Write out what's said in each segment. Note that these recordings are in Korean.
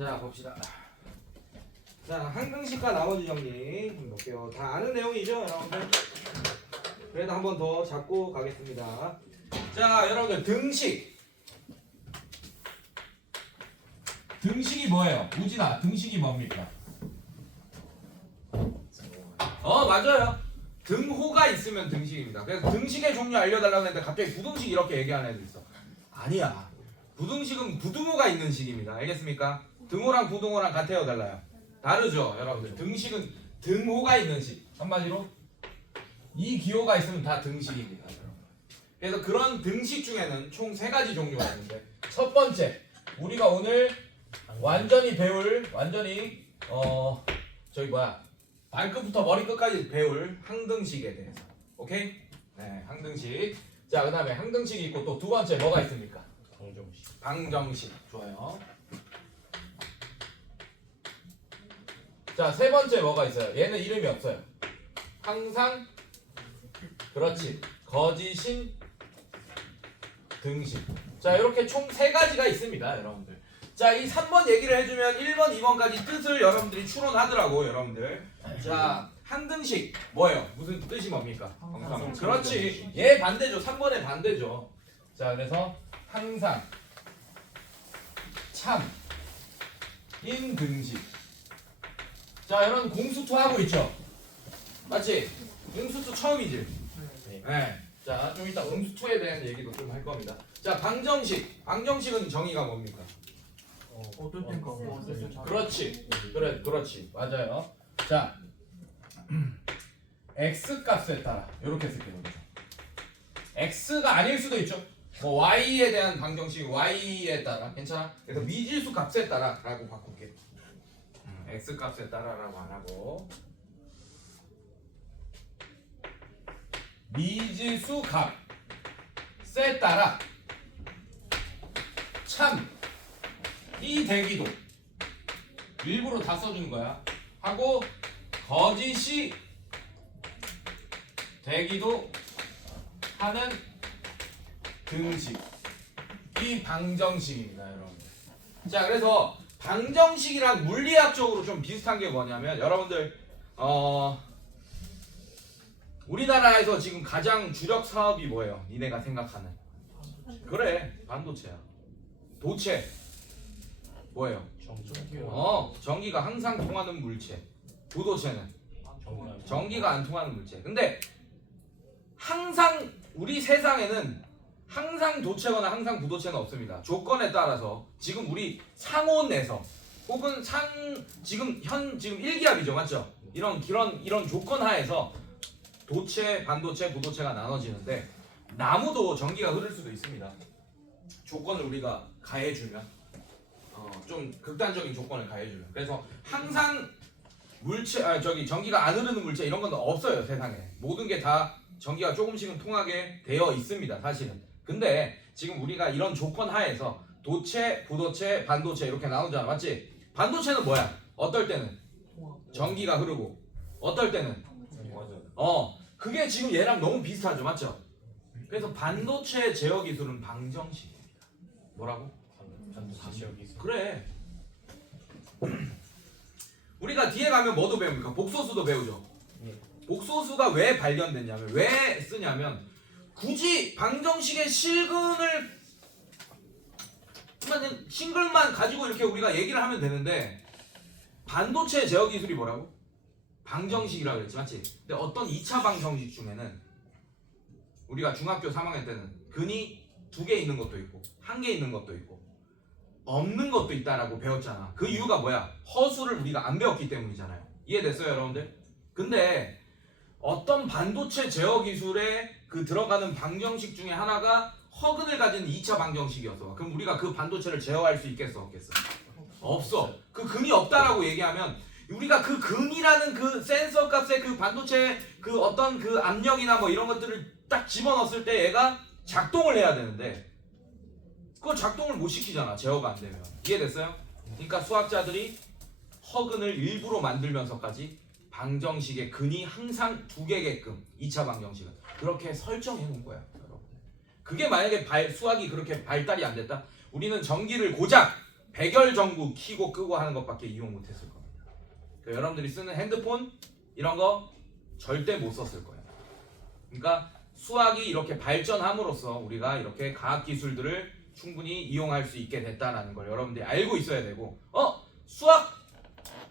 자 봅시다. 자 항등식과 나머지 정리 좀 볼게요. 다 아는 내용이죠 여러분들? 그래도 한 번 더 잡고 가겠습니다. 자 여러분들 등식이 뭐예요? 우진아 등식이 뭡니까? 맞아요. 등호가 있으면 등식입니다. 그래서 등식의 종류 알려달라고 했는데 갑자기 부등식 이렇게 얘기하는 애도 있어. 아니야. 부등식은 부등호가 있는 식입니다. 알겠습니까? 등호랑 부등호랑 같아요 달라요? 다르죠 여러분들. 등식은 등호가 있는 식. 한마디로 이 기호가 있으면 다 등식입니다. 그래서 그런 등식 중에는 총 3가지 종류가 있는데 첫 번째 우리가 오늘 완전히 발끝부터 머리끝까지 배울 항등식에 대해서. 오케이? 네, 항등식. 자, 그 다음에 항등식이 있고 또 두 번째 뭐가 있습니까? 방정식. 좋아요. 자, 세 번째 뭐가 있어요? 얘는 이름이 없어요. 항상, 그렇지. 거짓인 등식. 자, 이렇게 총 3가지가 있습니다, 여러분들. 자, 이 3번 얘기를 해주면 1번, 2번까지 뜻을 여러분들이 추론하더라고, 여러분들. 자, 항등식 뭐예요? 무슨 뜻이 뭡니까? 항상. 그렇지. 얘 반대죠. 3번의 반대죠. 자, 그래서 항상, 참, 인 등식. 자, 여러분 공수투 하고 있죠? 맞지? 공수투 처음이지? 네. 자, 좀 이따 공수투에 대한 얘기도 좀 할 겁니다. 자, 방정식. 방정식은 정의가 뭡니까? 어떨 땐가 어떨 땐 그렇지. 그렇지. 맞아요. 자, x 값에 따라 이렇게 쓸게요. x가 아닐 수도 있죠. 뭐 y에 대한 방정식 y에 따라 괜찮아? 그래서 미지수 값에 따라라고 바꿀게. x 값에 따라라고 안 하고 미지수 값에 따라 참 이 대기도 일부러 다 써주는 거야. 하고 거짓이 되기도 하는 등식. 이 방정식입니다, 여러분. 자, 그래서 방정식이랑 물리학적으로 좀 비슷한 게 뭐냐면 여러분들 우리나라에서 지금 가장 주력 사업이 뭐예요? 니네가 생각하는. 그래, 반도체야. 도체. 뭐예요? 전기가 항상 통하는 물체. 부도체는 전기가 안 통하는 물체. 근데 항상 우리 세상에는 항상 도체거나 항상 부도체는 없습니다. 조건에 따라서 지금 우리 상온에서 혹은 지금 1기압이죠, 맞죠? 이런 조건 하에서 도체, 반도체, 부도체가 나눠지는데 나무도 전기가 흐를 수도 있습니다. 조건을 우리가 가해주면. 좀 극단적인 조건을 가해주면. 그래서 항상 전기가 안 흐르는 물체 이런 건 없어요, 세상에. 모든 게 다 전기가 조금씩은 통하게 되어 있습니다, 사실은. 근데 지금 우리가 이런 조건 하에서 도체, 부도체, 반도체 이렇게 나누잖아, 맞지? 반도체는 뭐야? 어떨 때는 전기가 흐르고 어떨 때는 그게 지금 얘랑 너무 비슷하죠, 맞죠? 그래서 반도체 제어 기술은 방정식입니다. 뭐라고? 그래. 우리가 뒤에 가면 뭐도 배웁니까? 복소수도 배우죠. 복소수가 왜 발견됐냐면, 왜 쓰냐면 굳이 방정식의 싱글만 가지고 이렇게 우리가 얘기를 하면 되는데 반도체 제어 기술이 뭐라고? 방정식이라고 그랬지, 맞지? 근데 어떤 2차 방정식 중에는 우리가 중학교 3학년 때는 근이 2개 있는 것도 있고 1개 있는 것도 있고 없는 것도 있다라고 배웠잖아. 그 이유가 뭐야? 허수를 우리가 안 배웠기 때문이잖아요. 이해됐어요, 여러분들? 근데 어떤 반도체 제어 기술에 그 들어가는 방정식 중에 하나가 허근을 가진 2차 방정식이었어. 그럼 우리가 그 반도체를 제어할 수 있겠어, 없겠어? 없어. 그 근이 없다라고 얘기하면 우리가 그 근이라는 그 센서 값의 그 반도체 그 어떤 그 압력이나 뭐 이런 것들을 딱 집어넣었을 때 얘가 작동을 해야 되는데 그거 작동을 못 시키잖아, 제어가 안 되면. 이해됐어요? 그러니까 수학자들이 허근을 일부러 만들면서까지 방정식의 근이 항상 2개게끔 2차 방정식은 그렇게 설정해 놓은 거야, 여러분. 그게 만약에 수학이 그렇게 발달이 안 됐다? 우리는 전기를 고작 백열전구 켜고 끄고 하는 것밖에 이용 못했을 겁니다. 그러니까 여러분들이 쓰는 핸드폰 이런 거 절대 못 썼을 거예요. 그러니까 수학이 이렇게 발전함으로써 우리가 이렇게 과학 기술들을 충분히 이용할 수 있게 됐다라는 걸 여러분들이 알고 있어야 되고, 수학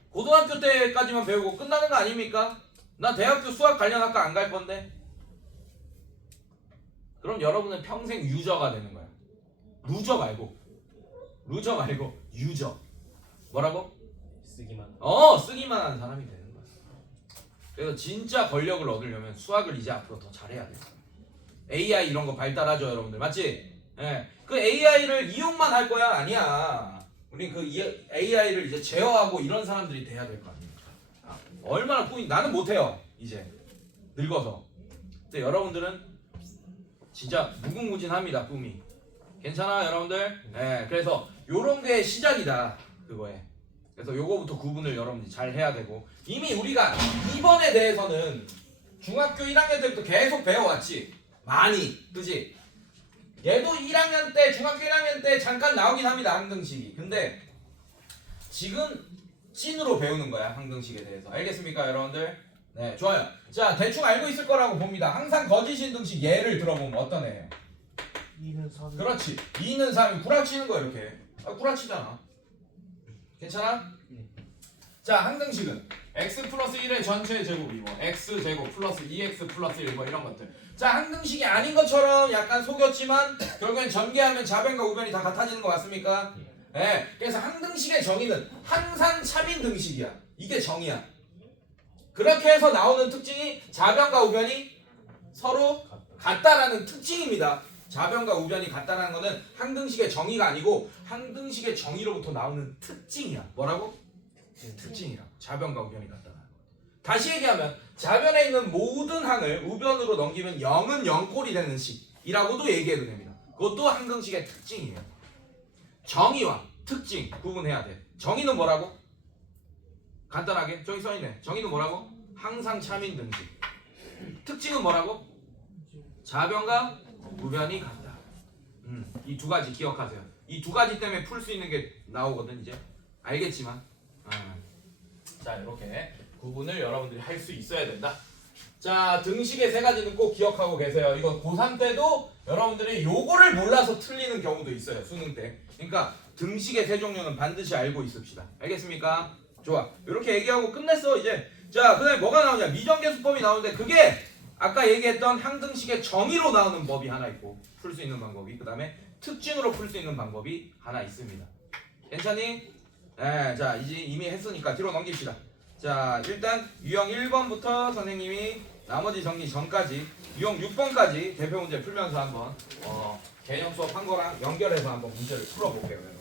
고등학교 때까지만 배우고 끝나는 거 아닙니까? 나 대학교 수학 관련 학과 안 갈 건데. 그럼 여러분은 평생 유저가 되는 거야. 루저 말고 유저. 뭐라고? 쓰기만 하는 사람이 되는 거야. 그래서 진짜 권력을 얻으려면 수학을 이제 앞으로 더 잘해야 돼. AI 이런 거 발달하죠, 여러분들. 맞지? 예. 그 AI를 이용만 할 거야? 아니야. 우리 그 AI를 이제 제어하고 이런 사람들이 돼야 될 거 아닙니까? 얼마나 꿈이, 나는 못해요, 이제. 늙어서. 근데 여러분들은 진짜 무궁무진합니다, 꿈이. 괜찮아, 여러분들? 예. 그래서 요런 게 시작이다, 그거에. 그래서 요거부터 구분을 여러분들이 잘 해야 되고, 이미 우리가 2번에 대해서는 중학교 1학년 때부터 계속 배워왔지. 많이, 그지? 얘도 1학년 때, 중학교 1학년 때 잠깐 나오긴 합니다, 항등식이. 근데 지금 찐으로 배우는 거야, 항등식에 대해서. 알겠습니까, 여러분들? 네, 좋아요. 자, 대충 알고 있을 거라고 봅니다. 항상 거짓인 등식 예를 들어보면 어떤 애예요? 2는 3. 그렇지. 2는 3이 구라치는 거야, 이렇게. 구라치잖아. 괜찮아? 자, 항등식은 x 플러스 1의 전체 제곱이 뭐 x 제곱 플러스 2x 플러스 1 뭐 이런 것들. 자, 항등식이 아닌 것처럼 약간 속였지만 결국엔 전개하면 좌변과 우변이 다 같아지는 거 맞습니까? 네. 그래서 항등식의 정의는 항상 참인 등식이야. 이게 정의야. 그렇게 해서 나오는 특징이 좌변과 우변이 서로 같다라는 특징입니다. 좌변과 우변이 같다는 거는 항등식의 정의가 아니고 항등식의 정의로부터 나오는 특징이야. 뭐라고? 특징이라. 좌변과 우변이 같다는 거. 다시 얘기하면 좌변에 있는 모든 항을 우변으로 넘기면 0은 0꼴이 되는 식이라고도 얘기해도 됩니다. 그것도 항등식의 특징이에요. 정의와 특징 구분해야 돼. 정의는 뭐라고? 간단하게 저기 써있네. 정의는 뭐라고? 항상 참인 등식. 특징은 뭐라고? 좌변과 우변이 같다. 이 두 가지 기억하세요. 이 두 가지 때문에 풀 수 있는 게 나오거든 이제. 알겠지만 자, 이렇게 구분을 여러분들이 할 수 있어야 된다. 자, 등식의 세 가지는 꼭 기억하고 계세요. 이거 고3 때도 여러분들이 요거를 몰라서 틀리는 경우도 있어요, 수능 때. 그러니까 등식의 세 종류는 반드시 알고 있읍시다. 알겠습니까? 좋아. 이렇게 얘기하고 끝냈어 이제. 자, 그 다음에 뭐가 나오냐? 미정계수법이 나오는데 그게 아까 얘기했던 항등식의 정의로 나오는 법이 하나 있고 풀 수 있는 방법이, 그 다음에 특징으로 풀 수 있는 방법이 하나 있습니다. 괜찮니? 네, 자, 이제 이미 했으니까 뒤로 넘깁시다. 자, 일단 유형 1번부터 선생님이 나머지 정리 전까지 유형 6번까지 대표 문제 풀면서 한번 개념 수업 한 거랑 연결해서 한번 문제를 풀어볼게요. 여러분.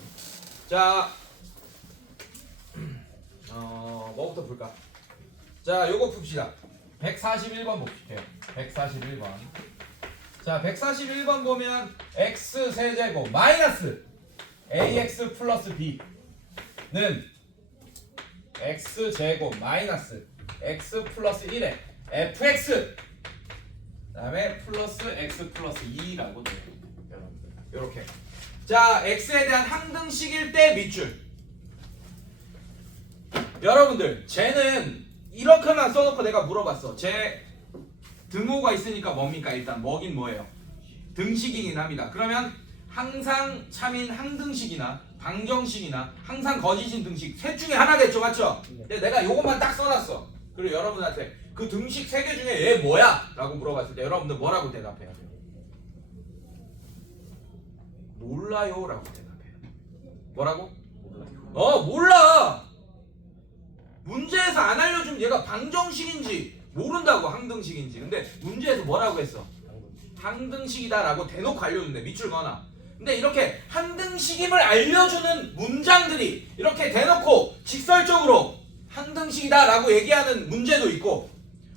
자, 뭐부터 풀까? 자, 요거 풉시다. 141번 봅시다. 141번. 자, 141번 보면 x 세제곱 마이너스 ax 플러스 b는 x 제곱 마이너스 x 플러스 1에 fx 그다음에 플러스 x 플러스 2라고 돼요. 여러분들 이렇게. 자, x에 대한 항등식일 때 밑줄. 여러분들 쟤는 이렇게만 써놓고 내가 물어봤어. 쟤 등호가 있으니까 뭡니까? 일단 뭐긴 뭐예요? 등식이긴 합니다. 그러면 항상 참인 항등식이나 방정식이나 항상 거짓인 등식 셋 중에 하나겠죠, 맞죠? 근데 내가 요것만 딱 써놨어. 그리고 여러분한테 그 등식 세 개 중에 얘 뭐야? 라고 물어봤을 때 여러분들 뭐라고 대답해야 돼요? 몰라요 라고 대답해요. 뭐라고? 몰라. 문제에서 안 알려주면 얘가 방정식인지 모른다고, 항등식인지. 근데 문제에서 뭐라고 했어? 항등식이다 라고 대놓고 알려준대. 밑줄 그어놔. 근데 이렇게 항등식임을 알려주는 문장들이 이렇게 대놓고 직설적으로 항등식이다 라고 얘기하는 문제도 있고,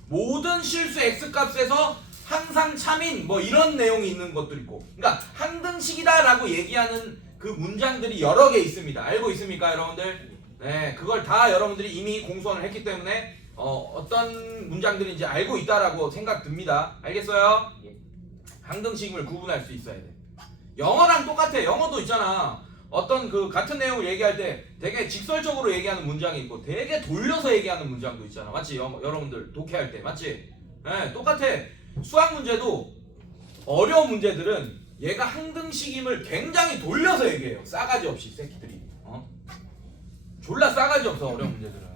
모든 실수 x값에서 항상 참인 뭐 이런 내용이 있는 것도 있고, 그러니까 항등식이다 라고 얘기하는 그 문장들이 여러 개 있습니다. 알고 있습니까, 여러분들? 네, 그걸 다 여러분들이 이미 공부를 했기 때문에 어떤 문장들인지 알고 있다라고 생각 듭니다. 알겠어요? 항등식임을 구분할 수 있어야 돼. 영어랑 똑같아. 영어도 있잖아. 어떤 그 같은 내용을 얘기할 때 되게 직설적으로 얘기하는 문장이 있고 되게 돌려서 얘기하는 문장도 있잖아. 맞지? 여러분들 독해할 때 맞지? 예, 똑같아. 수학 문제도 어려운 문제들은 얘가 항등식임을 굉장히 돌려서 얘기해요. 싸가지 없이 새끼들이. 졸라 싸가지 없어 어려운 문제들은.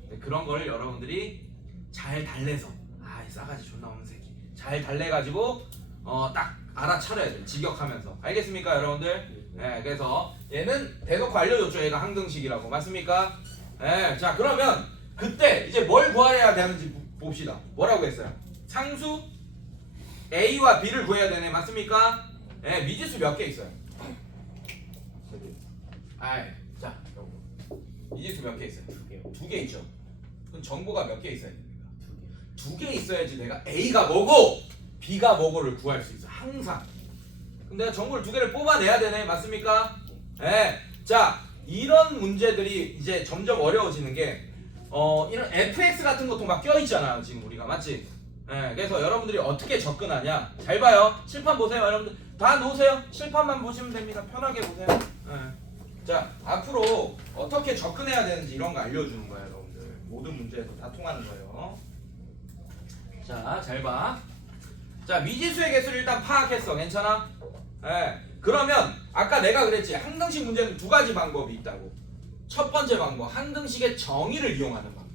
근데 그런 걸 여러분들이 잘 달래서 이 싸가지 존나 없는 새끼 잘 달래가지고 딱 알아차려야 돼. 직역하면서. 알겠습니까 여러분들? 네, 그래서 얘는 대놓고 알려줬죠. 얘가 항등식이라고. 맞습니까? 네, 자 그러면 그때 이제 뭘 구하려야 되는지 봅시다. 뭐라고 했어요? 상수 A와 B를 구해야 되네. 맞습니까? 네, 미지수 몇 개 있어요? 자 미지수 몇 개 있어요? 두 개 있죠. 그럼 정보가 몇 개 있어야 됩니까? 두 개 있어야지 내가 A가 뭐고 B가 뭐고를 구할 수 있어. 항상. 그럼 내가 정보를 두 개를 뽑아내야 되네. 맞습니까? 네. 자 이런 문제들이 이제 점점 어려워지는 게 이런 fx 같은 것도 막 껴있잖아 지금 우리가. 맞지? 네. 그래서 여러분들이 어떻게 접근하냐. 잘 봐요. 칠판 보세요. 여러분들 다 놓으세요. 칠판만 보시면 됩니다. 편하게 보세요. 네. 자 앞으로 어떻게 접근해야 되는지 이런 거 알려주는 거예요 여러분들. 모든 문제에서 다 통하는 거예요. 자 잘 봐. 자 미지수의 개수를 일단 파악했어. 괜찮아? 예. 그러면 아까 내가 그랬지. 항등식 문제는 두 가지 방법이 있다고. 첫 번째 방법 항등식의 정의를 이용하는 방법.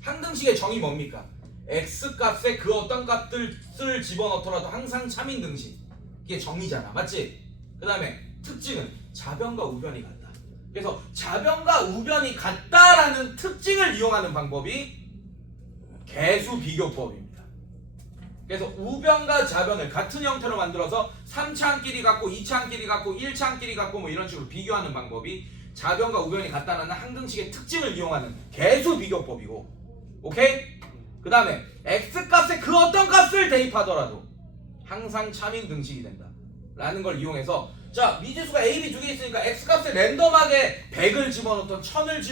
항등식의 정의 뭡니까? x값에 그 어떤 값을 집어넣더라도 항상 참인등식. 이게 정의잖아. 맞지? 그 다음에 특징은 좌변과 우변이 같다. 그래서 좌변과 우변이 같다라는 특징을 이용하는 방법이 개수 비교법입니다. 그래서 우변과 좌변을 같은 형태로 만들어서 3차항끼리 갖고 2차항끼리 갖고 1차항끼리 갖고 뭐 이런 식으로 비교하는 방법이 좌변과 우변이 같다는 항등식의 특징을 이용하는 개수 비교법이고. 오케이? 그 다음에 x값에 그 어떤 값을 대입하더라도 항상 참인 등식이 된다 라는 걸 이용해서 자 미지수가 a, b 두 개 있으니까 x값에 랜덤하게 100을 집어넣던 1000을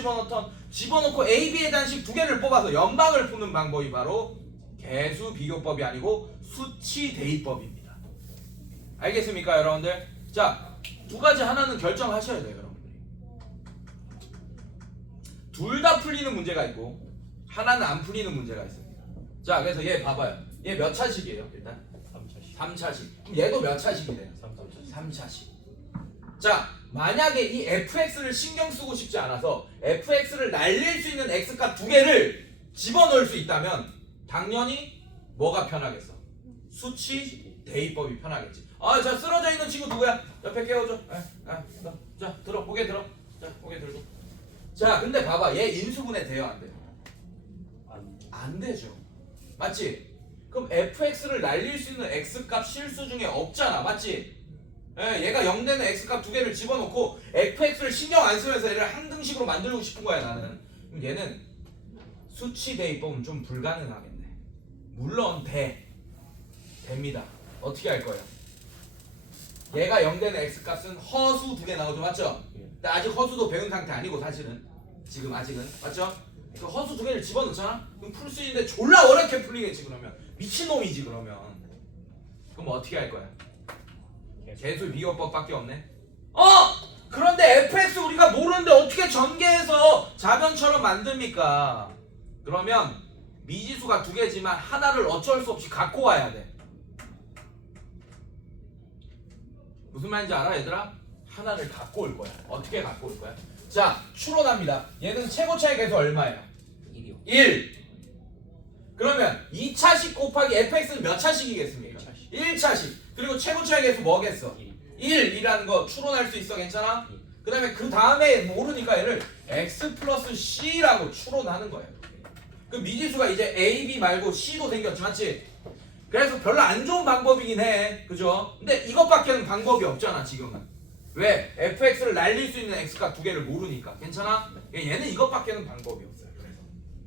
집어넣고 a, b의 단식 두 개를 뽑아서 연방을 푸는 방법이 바로 개수 비교법이 아니고 수치 대입법입니다. 알겠습니까 여러분들? 자 두 가지 하나는 결정하셔야 돼요 여러분들이. 둘 다 풀리는 문제가 있고 하나는 안 풀리는 문제가 있습니다. 자 그래서 얘 봐봐요. 얘 몇 차식이에요 일단? 3차식. 그럼 얘도 몇 차식이 돼요? 3차식. 자 만약에 이 fx를 신경 쓰고 싶지 않아서 fx를 날릴 수 있는 x값 두 개를 집어넣을 수 있다면 당연히 뭐가 편하겠어? 수치 대입법이 편하겠지. 자 쓰러져 있는 친구 누구야? 옆에 깨워줘. 자 들어. 고개 들어. 자 고개 들고. 자 근데 봐봐. 얘 인수분해 돼요 안 돼요? 안 되죠. 맞지? 그럼 fx를 날릴 수 있는 x값 실수 중에 없잖아. 맞지? 얘가 0 되는 x값 두 개를 집어넣고 fx를 신경 안 쓰면서 얘를 항등식으로 만들고 싶은 거야 나는. 그럼 얘는 수치 대입법은 좀 불가능하겠네. 물론 됩니다. 어떻게 할 거예요? 얘가 0 되는 x값은 허수 두 개 나오죠. 맞죠? 근데 아직 허수도 배운 상태 아니고 사실은 지금 아직은. 맞죠? 그 허수 두 개를 집어넣잖아? 그럼 풀 수 있는데 졸라 어렵게 풀리겠지 그러면. 미친놈이지 그러면. 그럼 어떻게 할 거야? 개수 비교법밖에 없네. 그런데 fx 우리가 모르는데 어떻게 전개해서 좌변처럼 만듭니까? 그러면 미지수가 두 개지만 하나를 어쩔 수 없이 갖고 와야 돼. 무슨 말인지 알아 얘들아? 하나를 갖고 올 거야. 어떻게 갖고 올 거야? 자 추론합니다. 얘는 최고차의 개수 얼마예요? 1이요. 1. 그러면 2차식 곱하기 fx는 몇 차식이겠습니까? 1차식. 그리고 최고차의 개수 뭐겠어? 1이라는 거 추론할 수 있어. 괜찮아? 그 다음에 그 다음에 모르니까 얘를 x 플러스 c라고 추론하는 거예요. 그 미지수가 이제 a, b 말고 c도 생겼지. 맞지? 그래서 별로 안 좋은 방법이긴 해. 그죠? 근데 이것밖에는 방법이 없잖아 지금은. 왜? fx를 날릴 수 있는 x값 두 개를 모르니까. 괜찮아? 얘는 이것밖에는 방법이 없어요. 그래서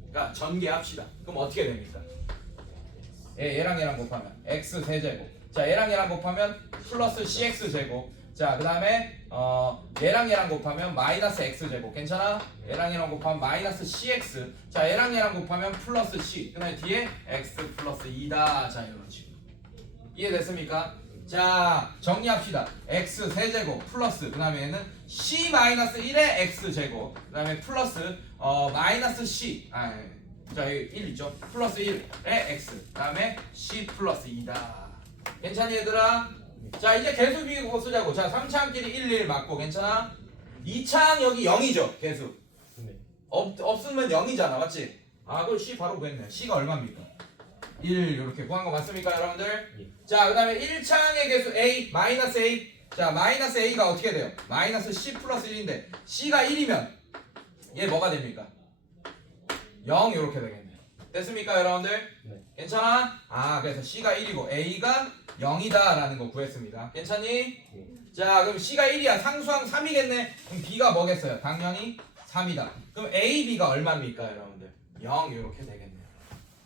그러니까 전개합시다. 그럼 어떻게 됩니까? 얘랑 얘랑 곱하면 x 세제곱. 자 얘랑 얘랑 곱하면 플러스 cx 제곱. 자 그 다음에 얘랑 얘랑 곱하면 마이너스 x제곱. 괜찮아? 얘랑 얘랑 곱하면 마이너스 cx. 자 얘랑 얘랑 곱하면 플러스 c. 그 다음에 뒤에 x 플러스 2다. 자 이런 식으로. 이해됐습니까? 자 정리합시다. x 세제곱 플러스 그 다음에 얘는 c-1의 x제곱 그 다음에 플러스 마이너스 c 자 여기 1 있죠. 플러스 1의 x 그 다음에 c 플러스 2다. 괜찮니 얘들아? 자 이제 개수 비고 쓰자고. 자 3차항끼리 1, 1 맞고 괜찮아? 2차항 여기 0이죠 개수. 네. 없으면 0이잖아 맞지? 아 그럼 c 바로 구했네. c가 얼마입니까? 1 이렇게 구한 거 맞습니까 여러분들? 예. 자 그 다음에 1차항의 개수 a 마이너스 a. 자 마이너스 a가 어떻게 돼요? 마이너스 c 플러스 1인데 c가 1이면 얘 뭐가 됩니까? 0 이렇게 되겠네요. 됐습니까 여러분들? 네. 괜찮아? 아 그래서 c가 1이고 a가 0이다 라는 거 구했습니다. 괜찮니? 예. 자 그럼 c가 1이야. 상수항 3이겠네. 그럼 b가 뭐겠어요? 당연히 3이다. 그럼 a, b가 얼마입니까 여러분들? 0 이렇게 되겠네요.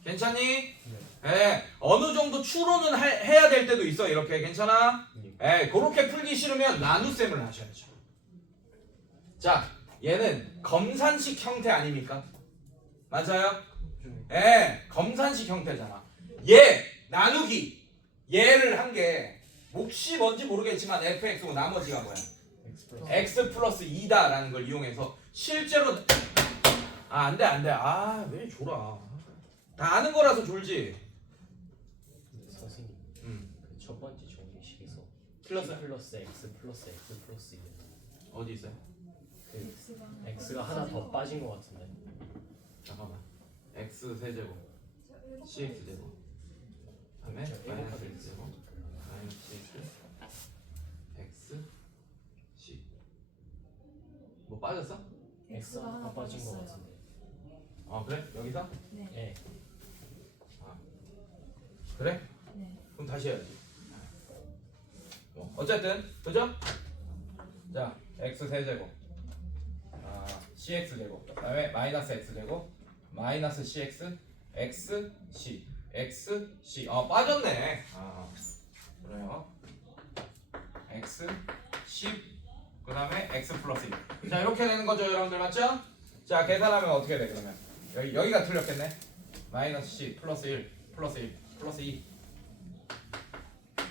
괜찮니? 예, 어느 정도 추론은 해야 될 때도 있어. 이렇게 괜찮아? 예, 그렇게 풀기 싫으면 나눗셈을 하셔야죠. 자, 얘는 검산식 형태 아닙니까? 맞아요? 예, 검산식 형태잖아. 얘 나누기 얘를 한 게 몫이 뭔지 모르겠지만 fx고 나머지가 뭐야? x 플러스 2다라는 걸 이용해서 실제로 안돼 아 왜 졸아? 다 아는 거라서 졸지. 선생님, 그 첫 번째 정리식에서 플러스 x 플러스 2 어디 있어요? 그 x가 하나 더 빠진 것 같은데. 잠깐만. x 세제곱 cx 제곱 그다음에 마이너스 x 제곱 마이너스 x c 뭐 빠졌어? x가 하나 빠진 것 같은데. 그래? 여기서? 네. 예. 그래? 네. 그럼 다시 해야지. 어쨌든 그죠? 자 x 세제곱 cx 제곱 그다음에 마이너스 x 제곱 마이너스 cx x c x c 빠졌네. 그래요. x 10 그다음에 x 플러스 1. 자 이렇게 되는 거죠 여러분들 맞죠? 자 계산하면 어떻게 돼 그러면 여기가 틀렸겠네. 마이너스 c 플러스 1 플러스 1 플러스 2.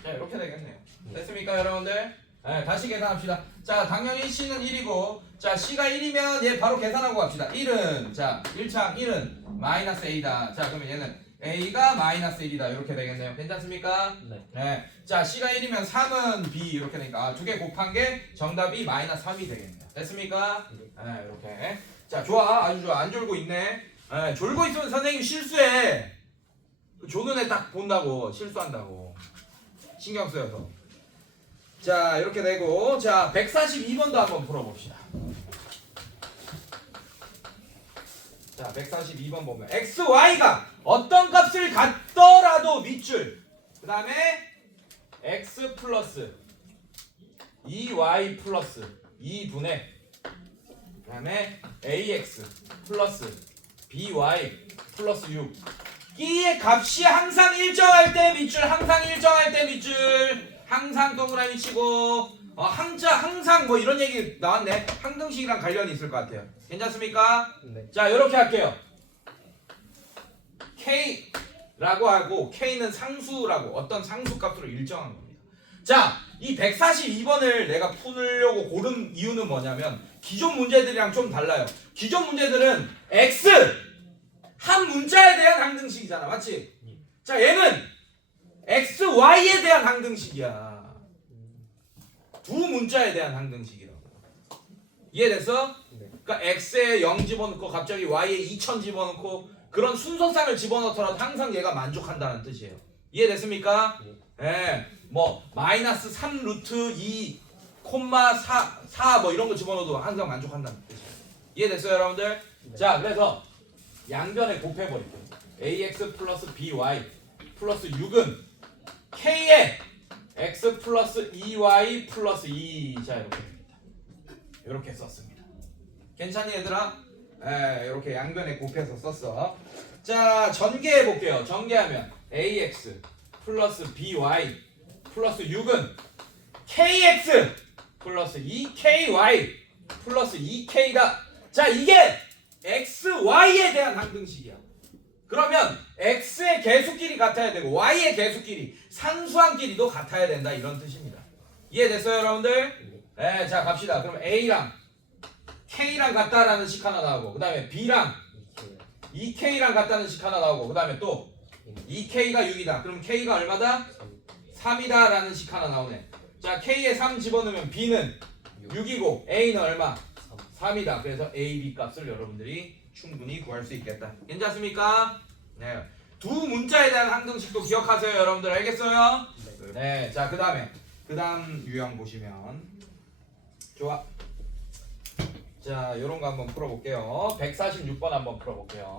자 이렇게 되겠네요. 됐습니까 여러분들? 네, 다시 계산합시다. 자 당연히 c는 1이고 자 c가 1이면 얘 바로 계산하고 갑시다. 1은 자 1창 1은 마이너스 a다. 자 그러면 얘는 a가 마이너스 1이다 이렇게 되겠네요. 괜찮습니까? 네. 네. 자 c가 1이면 3은 b 이렇게 되니까 두 개 곱한 게 정답이 마이너스 3이 되겠네요. 됐습니까? 네 이렇게. 자 좋아 아주 좋아. 안 졸고 있네. 네, 졸고 있으면 선생님 실수해. 조는 애 딱 본다고 실수한다고 신경 쓰여서. 자 이렇게 되고 자 142번도 한번 풀어봅시다. 자 142번 보면 xy가 어떤 값을 갖더라도 밑줄 그 다음에 x 플러스 2y 플러스 2분의 그 다음에 ax 플러스 by 플러스 6 이의 값이 항상 일정할 때 밑줄 항상 일정할 때 밑줄 항상 동그라미 치고 항상 뭐 이런 얘기 나왔네. 항등식이랑 관련이 있을 것 같아요. 괜찮습니까? 네. 자 이렇게 할게요. K라고 하고 K는 상수라고 어떤 상수값으로 일정한 겁니다. 자 이 142번을 내가 풀려고 고른 이유는 뭐냐면 기존 문제들이랑 좀 달라요. 기존 문제들은 X 한 문자에 대한 항등식이잖아. 맞지? 자 얘는 X, Y에 대한 항등식이야. 두 문자에 대한 항등식이라고. 이해됐어? 네. 그러니까 X에 0 집어넣고 갑자기 Y에 2000 집어넣고 그런 순서상을 집어넣더라도 항상 얘가 만족한다는 뜻이에요. 이해됐습니까? 예. 뭐 마이너스 3 루트 2 콤마 4 뭐 이런 거 집어넣어도 항상 만족한다는 뜻이에요. 이해됐어요 여러분들? 네. 자 그래서 양변에 곱해버릴게요. ax 플러스 by 플러스 6은 k에 x 플러스 2y 플러스 2. 자 이렇게 됩니다. 이렇게 썼습니다. 괜찮니 얘들아? 예, 이렇게 양변에 곱해서 썼어. 자 전개해 볼게요. 전개하면 ax 플러스 by 플러스 6은 kx 플러스 2ky 플러스 2k다. 자 이게 x, y에 대한 항등식이야. 그러면 x의 개수끼리 같아야 되고 y의 개수끼리 상수항끼리도 같아야 된다 이런 뜻입니다. 이해됐어요 여러분들? 네, 자 갑시다. 그럼 a랑 k랑 같다라는 식 하나 나오고 그 다음에 b랑 2k랑 같다는 식 하나 나오고 그 다음에 또 2k가 6이다. 그럼 k가 얼마다? 3이다 라는 식 하나 나오네. 자 k에 3 집어넣으면 b는 6이고 a는 얼마? 3이다. 그래서 a, b 값을 여러분들이 충분히 구할 수 있겠다. 괜찮습니까? 네. 두 문자에 대한 항등식도 기억하세요 여러분들. 알겠어요? 네. 자 그 다음 유형 보시면 좋아. 자 요런 거 한번 풀어볼게요. 146번 한번 풀어볼게요.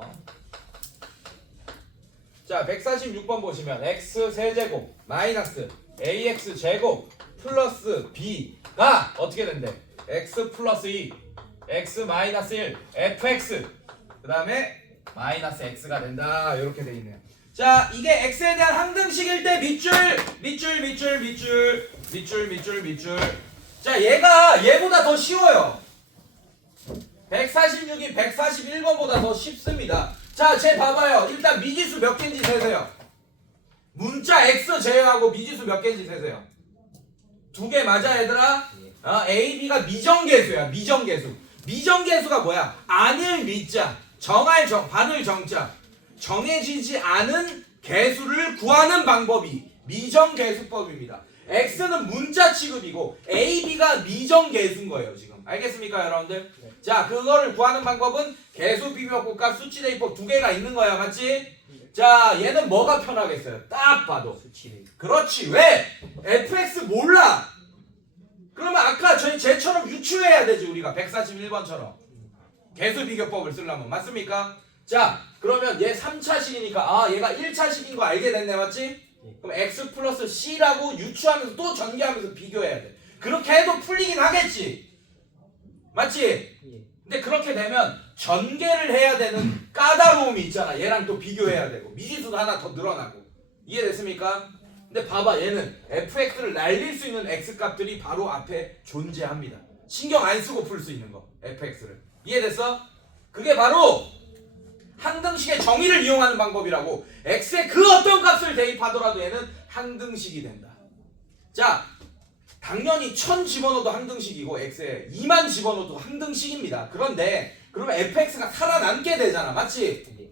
자 146번 보시면 x 세제곱 마이너스 ax 제곱 플러스 b가 어떻게 된대? x 플러스 2 x 마이너스 1 fx 그 다음에 마이너스 x가 된다. 이렇게 돼 있네요. 자 이게 x에 대한 항등식일 때 밑줄 자 얘보다 더 쉬워요. 146이 141번보다 더 쉽습니다. 자, 쟤 봐봐요. 일단 미지수 몇 개인지 세세요. 문자 x 제외하고 미지수 몇 개인지 세세요. 2개 맞아 얘들아? A, B가 미정계수야. 미정계수. 미정계수가 뭐야? 안을 미자, 정할 정, 반을 정자. 정해지지 않은 개수를 구하는 방법이 미정계수법입니다. x는 문자 취급이고 A, B가 미정계수인 거예요 지금. 알겠습니까 여러분들? 네. 자 그거를 구하는 방법은 개수 비교법과 수치 대입법 두 개가 있는 거야. 맞지? 자 얘는 뭐가 편하겠어요? 딱 봐도 그렇지. 왜? fx 몰라. 그러면 아까 쟤처럼 유추해야 되지. 우리가 141번처럼 개수 비교법을 쓰려면. 맞습니까? 자 그러면 얘 3차식이니까 아 얘가 1차식인 거 알게 됐네. 맞지? 그럼 x 플러스 c라고 유추하면서 또 전개하면서 비교해야 돼. 그렇게 해도 풀리긴 하겠지. 맞지? 근데 그렇게 되면 전개를 해야 되는 까다로움이 있잖아. 얘랑 또 비교해야 되고 미지수도 하나 더 늘어나고. 이해됐습니까? 근데 봐봐 얘는 fx를 날릴 수 있는 x값들이 바로 앞에 존재합니다. 신경 안 쓰고 풀 수 있는 거 fx를. 이해됐어? 그게 바로 항등식의 정의를 이용하는 방법이라고. x의 그 어떤 값을 대입하더라도 얘는 항등식이 된다. 자 당연히 1000 집어넣어도 항등식이고 x에 2만 집어넣어도 항등식입니다. 그런데 그러면 fx가 살아남게 되잖아. 맞지?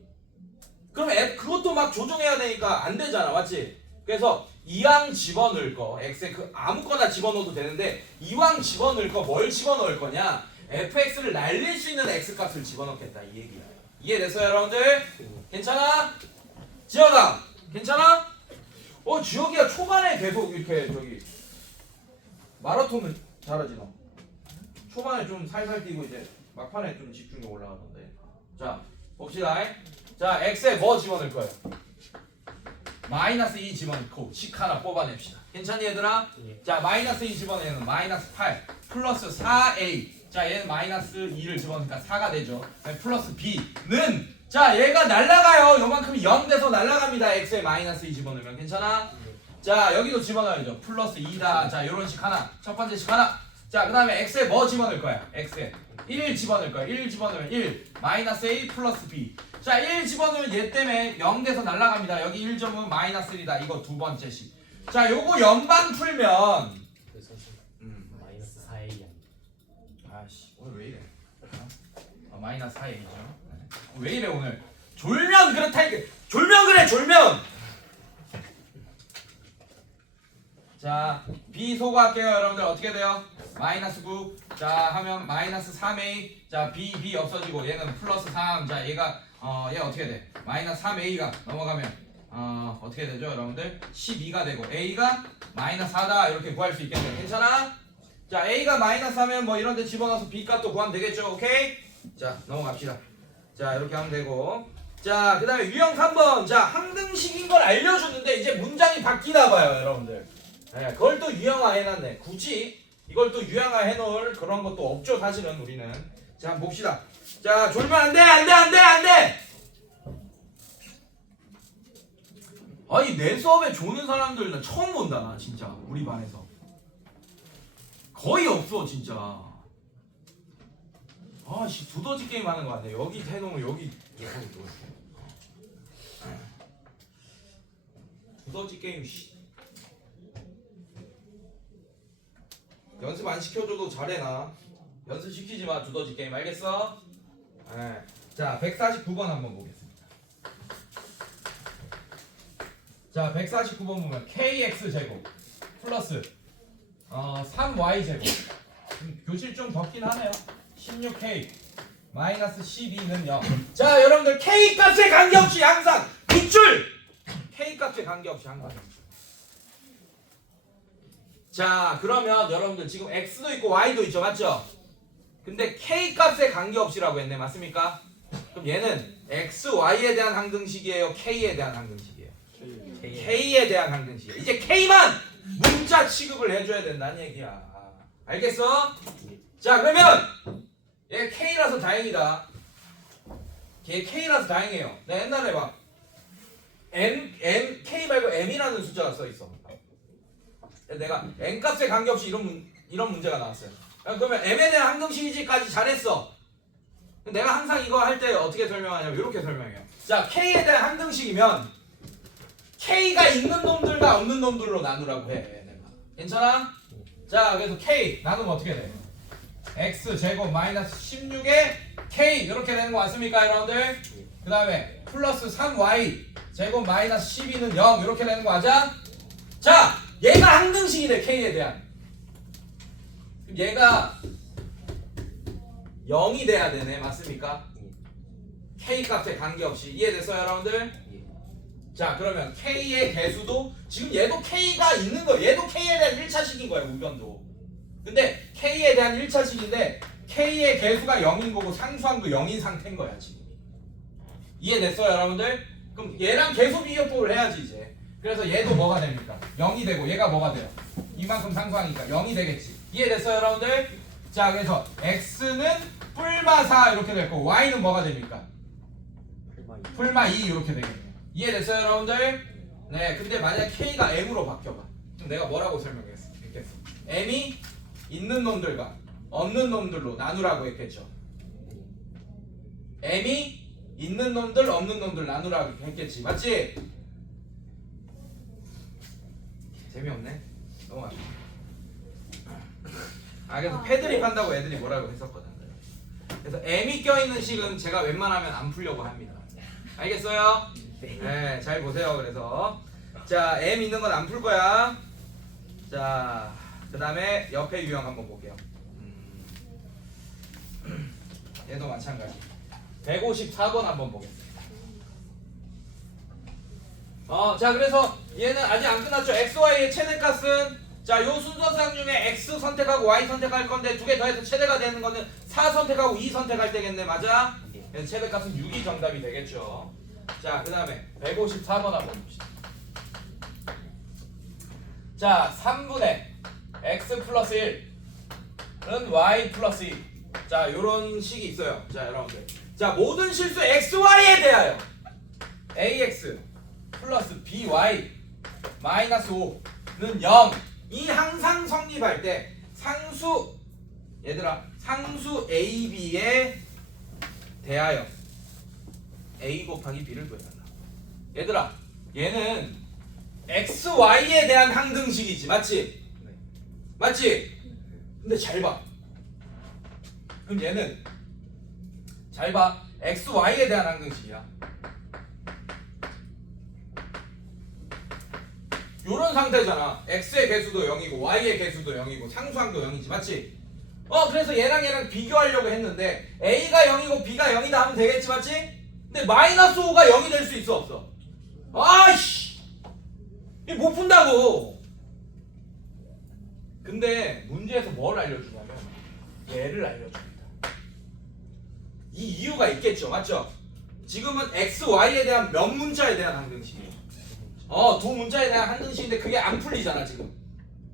그러면 그것도 막 조정해야 되니까 안 되잖아. 맞지? 그래서 이왕 집어넣을 거 x에 그 아무거나 집어넣어도 되는데 이왕 집어넣을 거 뭘 집어넣을 거냐? fx를 날릴 수 있는 x값을 집어넣겠다 이 얘기야. 이해됐어요 여러분들? 괜찮아? 지혁아 괜찮아? 지혁이가 초반에 계속 이렇게 마라톤을 잘하지 너. 초반에 좀 살살 뛰고 이제 막판에 좀 집중력 올라가던데. 자 봅시다. 자 x에 뭐 집어넣을 거예요? 마이너스 2 집어넣고 식 하나 뽑아냅시다. 괜찮니 얘들아? 자 마이너스 2 집어내면 마이너스 8 플러스 4a. 자 얘는 마이너스 2를 집어넣으니까 4가 되죠. 플러스 b는 자 얘가 날라가요. 요만큼이 0 돼서 날라갑니다. x에 마이너스 2 집어넣으면. 괜찮아? 자 여기도 집어넣어야죠. 플러스 2다. 자 요런 식 하나. 첫 번째 식 하나. 자 그 다음에 x에 뭐 집어넣을 거야? x에 1 집어넣을 거야. 1 집어넣으면 1 마이너스 a 플러스 b. 자 1 집어넣으면 얘 때문에 0 돼서 날라갑니다. 여기 1점은 마이너스 1이다. 이거 두 번째 식. 자 요거 연반 풀면 마이너스 4a 아씨 오늘 왜 이래? 마이너스 4a죠. 왜 이래 오늘? 졸면 그렇다니까. 졸면 그래 졸면. 자 b 소거할게요 여러분들. 어떻게 돼요? 마이너스 9. 자 하면 마이너스 3a. 자 b 없어지고 얘는 플러스 3. 자 얘가 얘 어떻게 돼? 마이너스 3a가 넘어가면 어떻게 되죠 여러분들? 12가 되고 a가 마이너스 4다. 이렇게 구할 수 있겠네요. 괜찮아? 자 a가 마이너스 하면 뭐 이런 데 집어넣어서 b 값도 구하면 되겠죠. 오케이? 자 넘어갑시다. 자 이렇게 하면 되고. 자 그 다음에 유형 3번. 자 항등식인 걸 알려줬는데 이제 문장이 바뀌나 봐요 여러분들. 네, 그걸 또 유형화 해놨네. 굳이 이걸 또 유형화 해놓을 그런 것도 없죠 사실은 우리는. 자 한번 봅시다. 자 졸면 안돼. 아니 내 수업에 조는 사람들 나 처음 본다. 나 진짜 우리 반에서 거의 없어 진짜. 아씨 두더지 게임 하는 거 같네. 여기 해놓으면 여기 두더지 게임 씨. 연습 안 시켜줘도 잘해 나. 연습 시키지 마 두더지 게임 알겠어? 네. 자 149번 한번 보겠습니다. 자 149번 보면 kx 제곱 플러스 3y 제곱. 교실 좀 덥긴 하네요. 16k 마이너스 12는 0. 자 여러분들 k 값에 관계없이 항상 밑줄. k 값에 관계없이 항상. 자 그러면 여러분들 지금 x도 있고 y도 있죠 맞죠? 근데 k 값에 관계없이라고 했네 맞습니까? 그럼 얘는 x, y에 대한 항등식이에요 k에 대한 항등식이에요? k에 대한 항등식이에요. 이제 k만 문자 취급을 해줘야 된다는 얘기야. 알겠어? 자 그러면 얘 k라서 다행이다. 걔 k라서 다행이에요. 내가 옛날에 막 k 말고 m이라는 숫자가 써있어. 내가 n 값에 관계없이 이런 문제가 나왔어요. 그러면 m에 대한 항등식이지까지 잘했어. 내가 항상 이거 할 때 어떻게 설명하냐면 이렇게 설명해요. 자 k에 대한 항등식이면 k가 있는 놈들과 없는 놈들로 나누라고 해. 내가. 괜찮아? 자 그래서 k 나누면 어떻게 돼? x 제곱 마이너스 16에 k 이렇게 되는 거 맞습니까 여러분들? 그 다음에 플러스 3y 제곱 마이너스 12는 0 이렇게 되는 거 맞아? 자 얘가 항등식이래 k에 대한. 그럼 얘가 0이 돼야 되네 맞습니까? k 값에 관계없이 이해됐어요 여러분들? 자 그러면 k의 개수도 지금 얘도 k가 있는 거예요. 얘도 k에 대한 1차식인 거예요 우변도. 근데 k에 대한 1차식인데 k의 개수가 0인 거고 상수항도 0인 상태인 거야 지금. 이해됐어요 여러분들? 그럼 얘랑 개수 비교법을 해야지 이제. 그래서 얘도 뭐가 됩니까? 0이 되고 얘가 뭐가 돼요? 이만큼 상수항이니까 0이 되겠지. 이해됐어요 여러분들? 자 그래서 x는 뿔마 4 이렇게 될 거고 y는 뭐가 됩니까? 뿔마 2 이렇게 되겠네요. 이해됐어요 여러분들? 네 근데 만약 k가 m으로 바뀌어봐. 그럼 내가 뭐라고 설명했어? m이 있는 놈들과 없는 놈들로 나누라고 했겠죠. m이 있는 놈들 없는 놈들 나누라고 했겠지 맞지? 재미없네? 넘어가. 그래서 패드립 한다고 애들이 뭐라고 했었거든. 그래서 m이 껴있는 식은 제가 웬만하면 안 풀려고 합니다. 알겠어요? 네, 잘 보세요. 그래서 자 m 있는 건 안 풀 거야. 자 그 다음에 옆에 유형 한번 볼게요. 얘도 마찬가지. 154번 한번 보겠습니다. 자 그래서 얘는 아직 안 끝났죠. x, y의 최대값은 자 요 순서상 중에 x 선택하고 y 선택할 건데 두 개 더해서 최대가 되는 거는 4 선택하고 2 선택할 때겠네. 맞아? 그래서 최대값은 6이 정답이 되겠죠. 자 그 다음에 154번 한번 봅시다. 자 3분의 x 플러스 1은 y 플러스 2. 자 요런 식이 있어요. 자 여러분들 자 모든 실수 x, y에 대하여 ax 플러스 by 마이너스 5는 0. 이 항상 성립할 때 상수 얘들아 상수 a, b에 대하여 a 곱하기 b를 구해달라. 얘들아 얘는 x, y에 대한 항등식이지 맞지? 맞지? 근데 잘 봐. 그럼 얘는 잘 봐. x, y에 대한 항등식이야. 요런 상태잖아. x의 개수도 0이고 y의 개수도 0이고 상수항도 0이지 맞지? 그래서 얘랑 비교하려고 했는데 a가 0이고 b가 0이다 하면 되겠지 맞지? 근데 마이너스 5가 0이 될 수 있어 없어? 아이씨 이거 못 푼다고. 근데 문제에서 뭘 알려주냐면 얘를 알려줍니다. 이 이유가 있겠죠 맞죠? 지금은 x, y에 대한 몇 문자에 대한 항등식이에요. 두 문자에 대한 항등식인데 그게 안 풀리잖아 지금.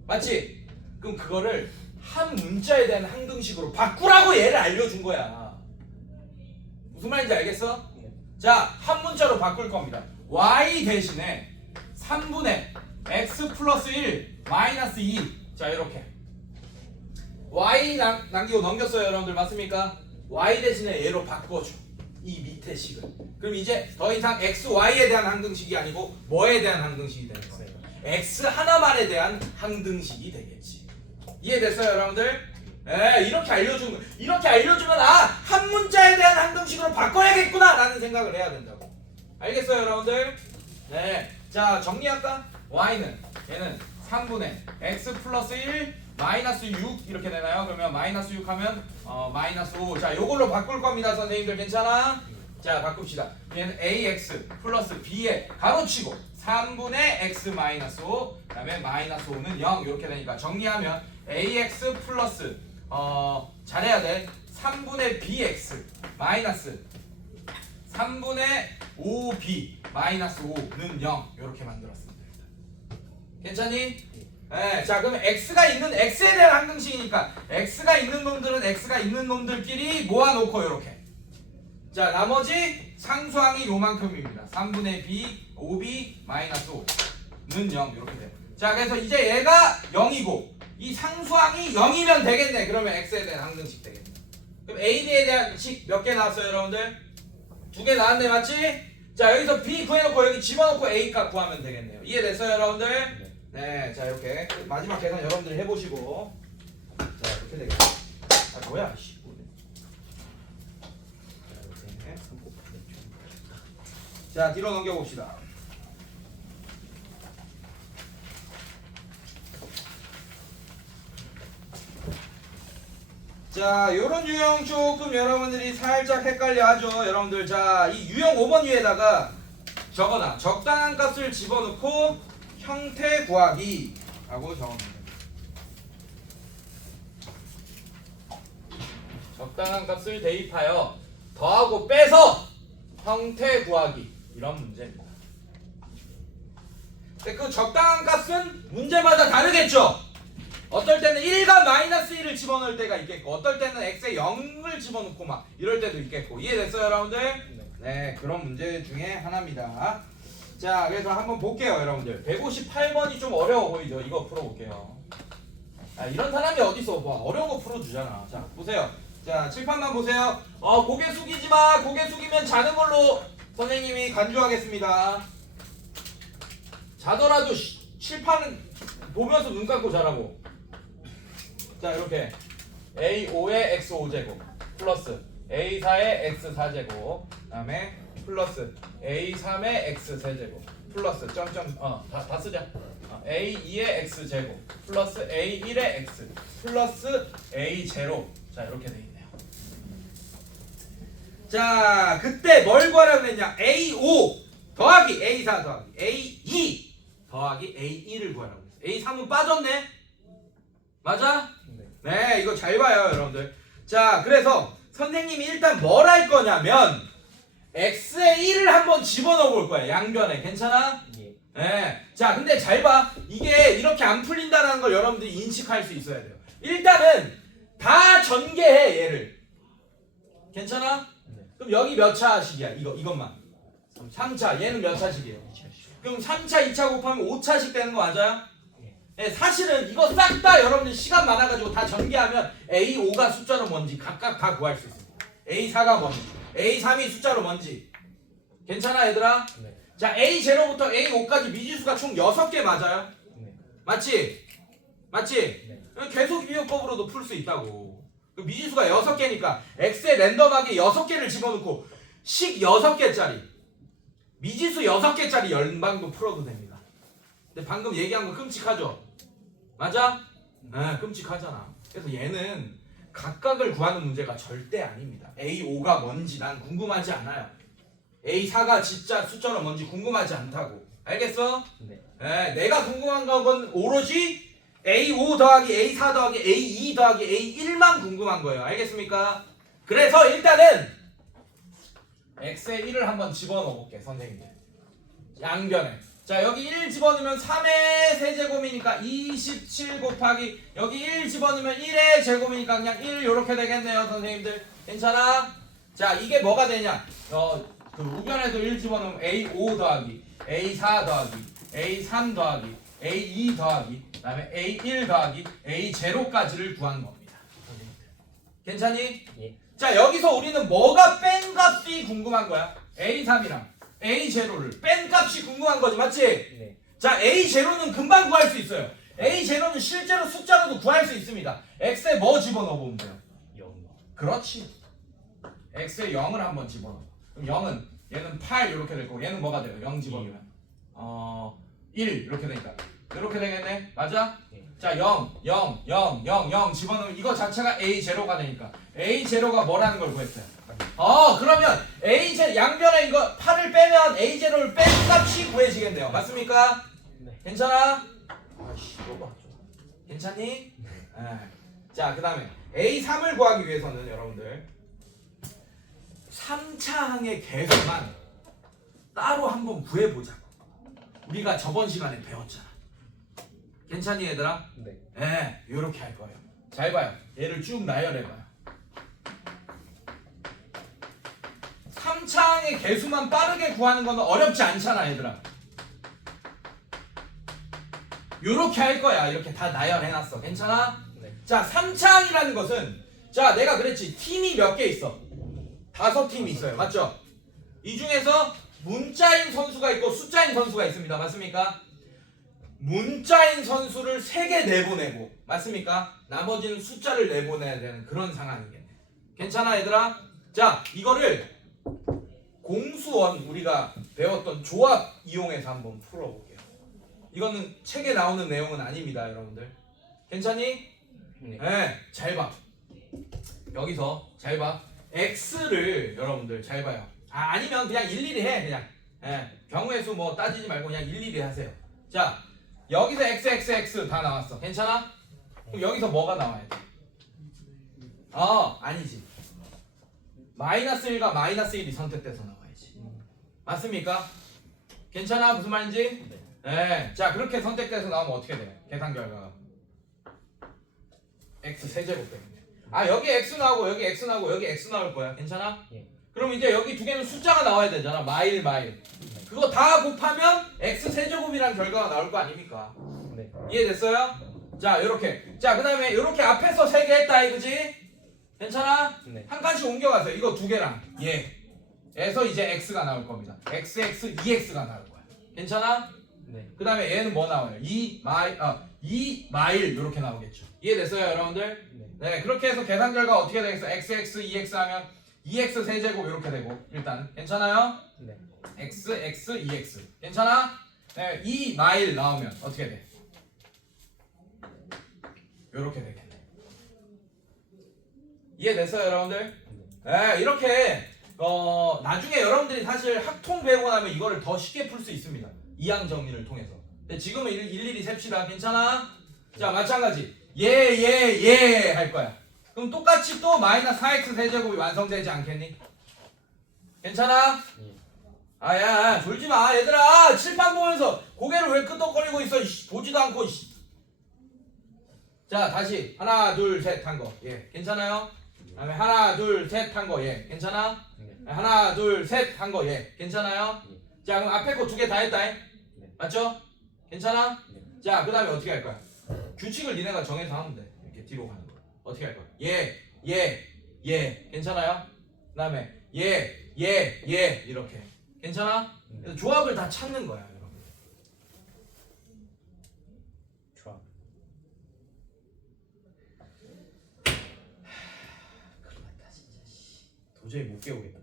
맞지? 그럼 그거를 한 문자에 대한 항등식으로 바꾸라고 얘를 알려준 거야. 무슨 말인지 알겠어? 자, 한 문자로 바꿀 겁니다. y 대신에 3분의 x 플러스 1 마이너스 2. 자, 이렇게 y 남기고 넘겼어요 여러분들 맞습니까? y 대신에 얘로 바꿔줘. 이 밑에 식은. 그럼 이제 더 이상 x, y에 대한 항등식이 아니고 뭐에 대한 항등식이 되는 거예요? x 하나만에 대한 항등식이 되겠지. 이해됐어요, 여러분들? 네, 이렇게 알려주면 한 문자에 대한 항등식으로 바꿔야겠구나라는 생각을 해야 된다고. 알겠어요, 여러분들? 네, 자 정리할까? y는 얘는 3분의 x 플러스 1 마이너스 6 이렇게 되나요? 그러면 마이너스 6 하면 마이너스 5. 자, 요걸로 바꿀 겁니다, 선생님들. 괜찮아? 자, 바꿉시다. 얘는 ax 플러스 b에 가로치고 3분의 x 마이너스 5 그다음에 마이너스 5는 0 이렇게 되니까 정리하면 ax 플러스 잘해야 돼. 3분의 bx 마이너스 3분의 5b 마이너스 5는 0 이렇게 만들었습니다. 괜찮니? 네, 자 그럼 x가 있는 x에 대한 항등식이니까 x가 있는 놈들은 x가 있는 놈들끼리 모아놓고 이렇게. 자 나머지 상수항이 요만큼입니다. 3분의 b 5b 마이너스 5는 0 이렇게 돼요. 자 그래서 이제 얘가 0이고 이 상수항이 0이면 되겠네. 그러면 x에 대한 항등식 되겠네. 그럼 a, b에 대한 식 몇 개 나왔어요, 여러분들? 2개 나왔네, 맞지? 자 여기서 b 구해놓고 여기 집어넣고 a 값 구하면 되겠네요. 이해됐어요, 여러분들? 네, 자 이렇게 마지막 계산 여러분들 해보시고 자 이렇게 되겠다. 아 뭐야, 씨. 자 뒤로 넘겨봅시다. 자 요런 유형 조금 여러분들이 살짝 헷갈려 하죠, 여러분들. 자 이 유형 5번 위에다가 적어놔. 적당한 값을 집어넣고 형태 구하기 라고 적어놓습니다. 적당한 값을 대입하여 더하고 빼서 형태 구하기, 이런 문제입니다. 근데 그 적당한 값은 문제마다 다르겠죠. 어떨 때는 1과 마이너스 1을 집어넣을 때가 있겠고 어떨 때는 x에 0을 집어넣고 막 이럴 때도 있겠고. 이해됐어요, 여러분들? 네, 그런 문제 중에 하나입니다. 자 그래서 한번 볼게요, 여러분들. 158번이 좀 어려워 보이죠? 이거 풀어볼게요. 이런 사람이 어딨어. 뭐 어려운 거 풀어주잖아. 자 보세요. 자 칠판만 보세요. 고개 숙이지 마. 고개 숙이면 자는 걸로 선생님이 간주하겠습니다. 자더라도 칠판은 보면서 눈 감고 자라고. 자 이렇게 a5의 x5제곱 플러스 a4의 x4제곱 그다음에 플러스 a3의 x3제곱 플러스 점점 다 쓰자. a2의 x제곱 플러스 a1의 x 플러스 a0. 자 이렇게 돼 있네요. 자 그때 뭘 구하라고 했냐? a5 더하기 a4 더하기 a2 더하기 a1을 구하라고 했어. a3은 빠졌네. 맞아? 네, 이거 잘 봐요, 여러분들. 자 그래서 선생님이 일단 뭘 할 거냐면 x에 1을 한번 집어넣어 볼 거야, 양변에. 괜찮아? 네. 자 근데 잘 봐. 이게 이렇게 안 풀린다는 걸 여러분들이 인식할 수 있어야 돼요. 일단은 다 전개해, 얘를. 괜찮아? 그럼 여기 몇 차식이야? 이것만 3차. 얘는 몇 차식이에요? 그럼 3차 2차 곱하면 5차씩 되는 거 맞아요? 네, 사실은 이거 싹 다 여러분들 시간 많아가지고 다 전개하면 A5가 숫자로 뭔지 각각 다 구할 수 있습니다. A4가 뭔지, A3이 숫자로 뭔지. 괜찮아, 얘들아? 네. 자, A0부터 A5까지 미지수가 총 6개 맞아요? 네. 맞지? 맞지? 네. 계속 비교법으로도 풀 수 있다고. 그 미지수가 6개니까 X에 랜덤하게 6개를 집어넣고 식 6개짜리 미지수 6개짜리 연방도 풀어도 됩니다. 근데 방금 얘기한 거 끔찍하죠? 맞아? 네, 끔찍하잖아. 그래서 얘는 각각을 구하는 문제가 절대 아닙니다. A5가 뭔지 난 궁금하지 않아요. A4가 진짜 숫자로 뭔지 궁금하지 않다고. 알겠어? 네. 네, 내가 궁금한 건 오로지 A5 더하기 A4 더하기 A2 더하기 A1만 궁금한 거예요. 알겠습니까? 그래서 일단은 X에 1을 한번 집어넣어 볼게, 선생님. 양변에. 자 여기 1 집어넣으면 3의 세제곱이니까 27 곱하기 여기 1 집어넣으면 1의 제곱이니까 그냥 1 요렇게 되겠네요, 선생님들. 괜찮아? 자 이게 뭐가 되냐? 그 우변에도 1 집어넣으면 A5 더하기 A4 더하기 A3 더하기 A2 더하기 그 다음에 A1 더하기 A0까지를 구하는 겁니다, 선생님들. 괜찮니? 예. 자 여기서 우리는 뭐가 뺀 값이 궁금한 거야. A3이랑 A0를 뺀 값이 궁금한 거지 맞지? 네. 자 A0는 금방 구할 수 있어요. A0는 실제로 숫자로도 구할 수 있습니다. X에 뭐 집어넣어 보면 돼요. 0. 그렇지. X에 0을 한번 집어넣어. 그럼 0은 얘는 8 이렇게 될 거고 얘는 뭐가 돼요? 0 집어넣으면 1 이렇게 되니까 이렇게 되겠네. 맞아? 네. 자 0, 0, 0, 0, 0 집어넣으면 이거 자체가 A0가 되니까 A0가 뭐라는 걸 구했어요? 그러면 A0 양변에 이거 8을 빼면 A0를 뺀 값이 구해지겠네요. 맞습니까? 네. 괜찮아? 아씨 이거 봐. 괜찮니? 네. 자 그 다음에 A3을 구하기 위해서는 여러분들 3차항의 개수만 따로 한번 구해보자고. 우리가 저번 시간에 배웠잖아. 괜찮니 얘들아? 네. 네, 이렇게 할 거예요. 잘 봐요. 얘를 쭉 나열해봐요. 3차항의 개수만 빠르게 구하는 건 어렵지 않잖아 얘들아. 이렇게 할 거야. 이렇게 다 나열해놨어. 괜찮아? 네. 자 3차항이라는 것은 자 내가 그랬지 팀이 몇 개 있어? 5팀이 있어요. 맞죠? 이 중에서 문자인 선수가 있고 숫자인 선수가 있습니다. 맞습니까? 문자인 선수를 3개 내보내고 맞습니까? 나머지는 숫자를 내보내야 되는 그런 상황이겠네. 괜찮아 얘들아? 자 이거를 공수원 우리가 배웠던 조합 이용해서 한번 풀어볼게요. 이거는 책에 나오는 내용은 아닙니다 여러분들. 괜찮니? 네. 잘 봐. 여기서 잘 봐. X를 여러분들 잘 봐요. 아니면 그냥 일일이 해 그냥. 경우의 수 뭐 따지지 말고 그냥 일일이 하세요. 자 여기서 X 다 나왔어. 괜찮아? 그럼 여기서 뭐가 나와야 돼? 아니지. 마이너스 1과 마이너스 1이 선택돼서 나와야지. 맞습니까? 괜찮아? 무슨 말인지? 네. 자 그렇게 선택돼서 나오면 어떻게 돼요? 계산 결과가 X 세제곱 되겠네. 여기 X 나오고 여기 X 나오고 여기 X 나올 거야. 괜찮아? 예. 그럼 이제 여기 두 개는 숫자가 나와야 되잖아. 마일. 그거 다 곱하면 X 세제곱이라는 결과가 나올 거 아닙니까? 네. 이해됐어요? 자 요렇게. 자 그 다음에 요렇게 앞에서 3개 했다 이거지? 괜찮아? 네. 한 칸씩 옮겨가세요. 이거 2개랑 얘에서 이제 X가 나올 겁니다. XX, EX가 나올 거야. 괜찮아? 네. 그 다음에 얘는 뭐 나와요? 2 마일 이렇게 나오겠죠. 이해됐어요 여러분들? 네 그렇게 해서 계산 결과 어떻게 되겠어? XX, EX 하면 2X 세제곱 이렇게 되고 일단 괜찮아요? 네. XX, EX 괜찮아? 네 2 마일 나오면 어떻게 돼? 이렇게 되겠네. 이해됐어요 여러분들? 네 이렇게 나중에 여러분들이 사실 학통 배우고 나면 이거를 더 쉽게 풀 수 있습니다. 이항 정리를 통해서. 근데 지금은 일일이 셉시다. 괜찮아? 자 마찬가지 예 할 거야. 그럼 똑같이 또 마이너스 4x 세제곱이 완성되지 않겠니? 괜찮아? 야 졸지마 얘들아. 칠판 보면서 고개를 왜 끄덕거리고 있어. 보지도 않고. 자 다시 하나 둘 셋 한 거. 예 괜찮아요? 다음에 하나 둘 셋 한 거. 예 괜찮아? 하나 둘 셋 한 거. 예 괜찮아요? 자 그럼 앞에 거 2개 다 했다. 맞죠? 괜찮아? 자 그 다음에 어떻게 할 거야? 규칙을 니네가 정해서 하면 돼. 이렇게 뒤로 가는 거. 어떻게 할 거야? 예 괜찮아요? 그 다음에 예 이렇게 괜찮아? 그래서 조합을 다 찾는 거야 여러분. 좋아. 그러다 진짜 도저히 못 깨우겠다.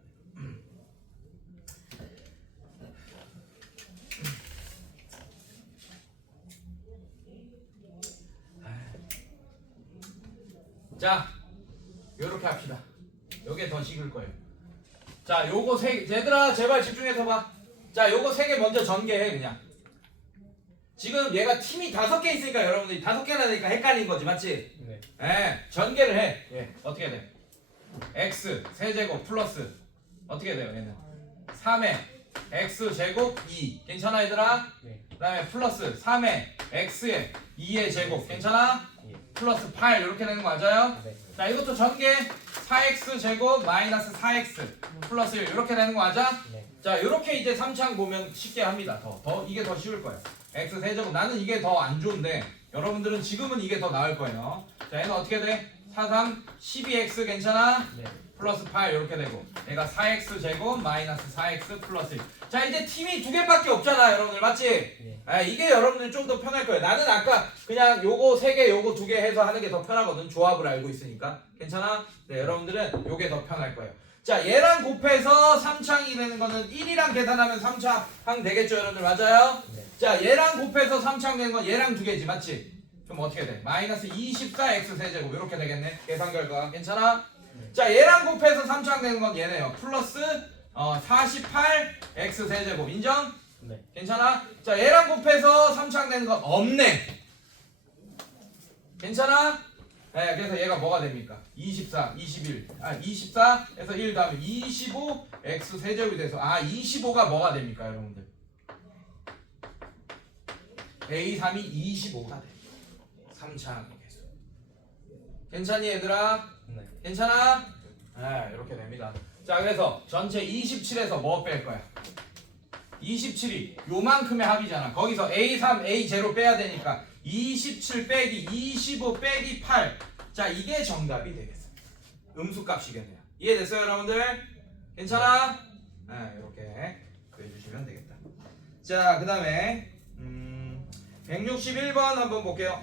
자, 요렇게 합시다. 요게 더 식을 거예요. 자, 요거 얘들아 제발 집중해서 봐. 자, 요거 3개 먼저 전개해 그냥. 지금 얘가 팀이 5개 있으니까 여러분들이 5개나 되니까 헷갈린 거지, 맞지? 네. 전개를 해. 어떻게 돼? x 세제곱 플러스 어떻게 돼요? 얘는 3의 x 제곱 2. 괜찮아 얘들아? 네. 그 다음에 플러스 3의 x의 2의 제곱. 괜찮아? 플러스 8 이렇게 되는 거 맞아요? 네. 자 이것도 전개 4x 제곱 마이너스 4x 플러스 1 이렇게 되는 거 맞아? 네. 자 이렇게 이제 3창 보면 쉽게 합니다. 이게 더 쉬울 거예요. x 세제곱. 나는 이게 더 안 좋은데 여러분들은 지금은 이게 더 나을 거예요. 자 얘는 어떻게 돼? 4, 3, 12x 괜찮아? 네. 플러스 8 이렇게 되고 얘가 4x 제곱 마이너스 4x 플러스 1. 자 이제 팀이 두 개밖에 없잖아 여러분들 맞지? 이게 여러분들 좀 더 편할 거예요. 나는 아까 그냥 요거 3개 요거 2개 해서 하는 게 더 편하거든. 조합을 알고 있으니까 괜찮아? 네 여러분들은 요게 더 편할 거예요. 자 얘랑 곱해서 3창이 되는 거는 1이랑 계산하면 3창 되겠죠 여러분들 맞아요? 자 얘랑 곱해서 3창 되는 건 얘랑 2개지 맞지? 그럼 어떻게 돼? 마이너스 24x 세제곱 이렇게 되겠네 계산 결과 괜찮아? 자 얘랑 곱해서 3창 되는 건 얘네요 플러스 48x 세제곱 인정? 네. 괜찮아? 자 얘랑 곱해서 3창 되는 건 없네 괜찮아? 네, 그래서 얘가 뭐가 됩니까? 24, 21, 24에서 1 다음에 25x 세제곱이 돼서 25가 뭐가 됩니까 여러분들? A3이 25가 돼 3창의 개수 괜찮니 얘들아? 네. 괜찮아? 네 이렇게 됩니다. 자 그래서 전체 27에서 뭐 뺄 거야? 27이 요만큼의 합이잖아. 거기서 A3, A0 빼야 되니까 27 빼기 25 빼기 8. 자 이게 정답이 되겠어. 음수값이겠네요. 이해됐어요 여러분들? 괜찮아? 네 이렇게 그려주시면 되겠다. 자 그 다음에 161번 한번 볼게요.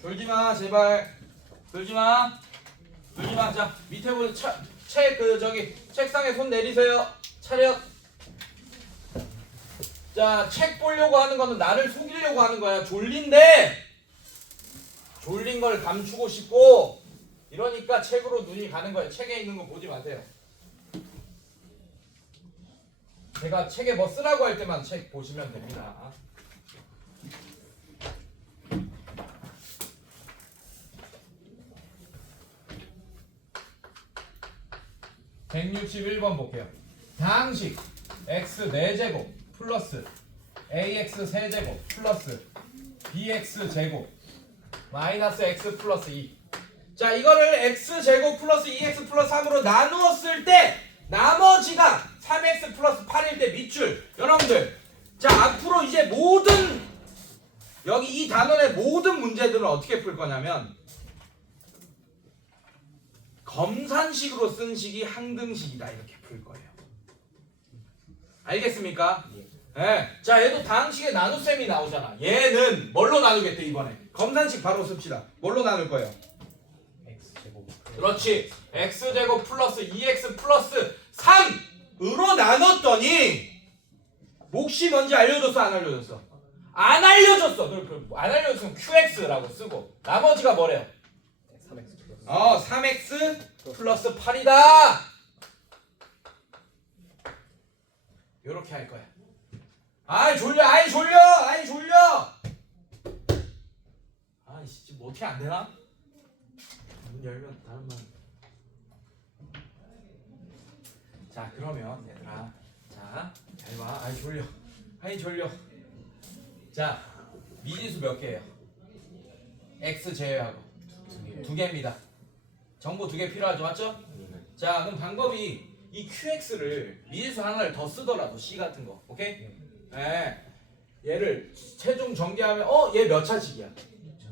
졸지마 제발 졸지마 졸지마. 자 밑에 보면 책상에 손 내리세요. 차렷. 자 책 보려고 하는 거는 나를 속이려고 하는 거야. 졸린데 졸린 걸 감추고 싶고 이러니까 책으로 눈이 가는 거예요. 책에 있는 거 보지 마세요. 제가 책에 뭐 쓰라고 할 때만 책 보시면 됩니다. 161번 볼게요. 다항식 x 4제곱 플러스 ax 세제곱 플러스 bx 제곱 마이너스 x 플러스 2. 자 이거를 x 제곱 플러스 2x 플러스 3으로 나누었을 때 나머지가 3x 플러스 8일 때 밑줄. 여러분들 자 앞으로 이제 모든 여기 이 단원의 모든 문제들은 어떻게 풀 거냐면 검산식으로 쓴 식이 항등식이다 이렇게 풀 거예요. 알겠습니까? 네. 자 얘도 다항식의 나눗셈이 나오잖아. 얘는 뭘로 나누겠대 이번에? 검산식 바로 씁시다. 뭘로 나눌 거예요? x제곱. 그렇지. x제곱 플러스 2x 플러스 3으로 나눴더니 몫이 뭔지 알려줬어 안 알려줬어? 안 알려줬어. 그럼 안 알려줬으면 qx라고 쓰고 나머지가 뭐래요? 3x 플러스. 3x 플러스 8이다. 요렇게 할 거야. 아이 졸려. 아이씨 지금 어떻게 안 되나? 문 열면 다른 말. 자 그러면 얘들아 자 잘 봐. 아이 졸려. 자 미지수 몇 개예요? x 제외하고 두 개입니다. 정보 2개 필요하죠, 맞죠? 자 그럼 방법이 이 qx를 미지수 하나를 더 쓰더라도 c 같은 거, 오케이? 네. 얘를 최종 정리하면 얘 몇 차식이야?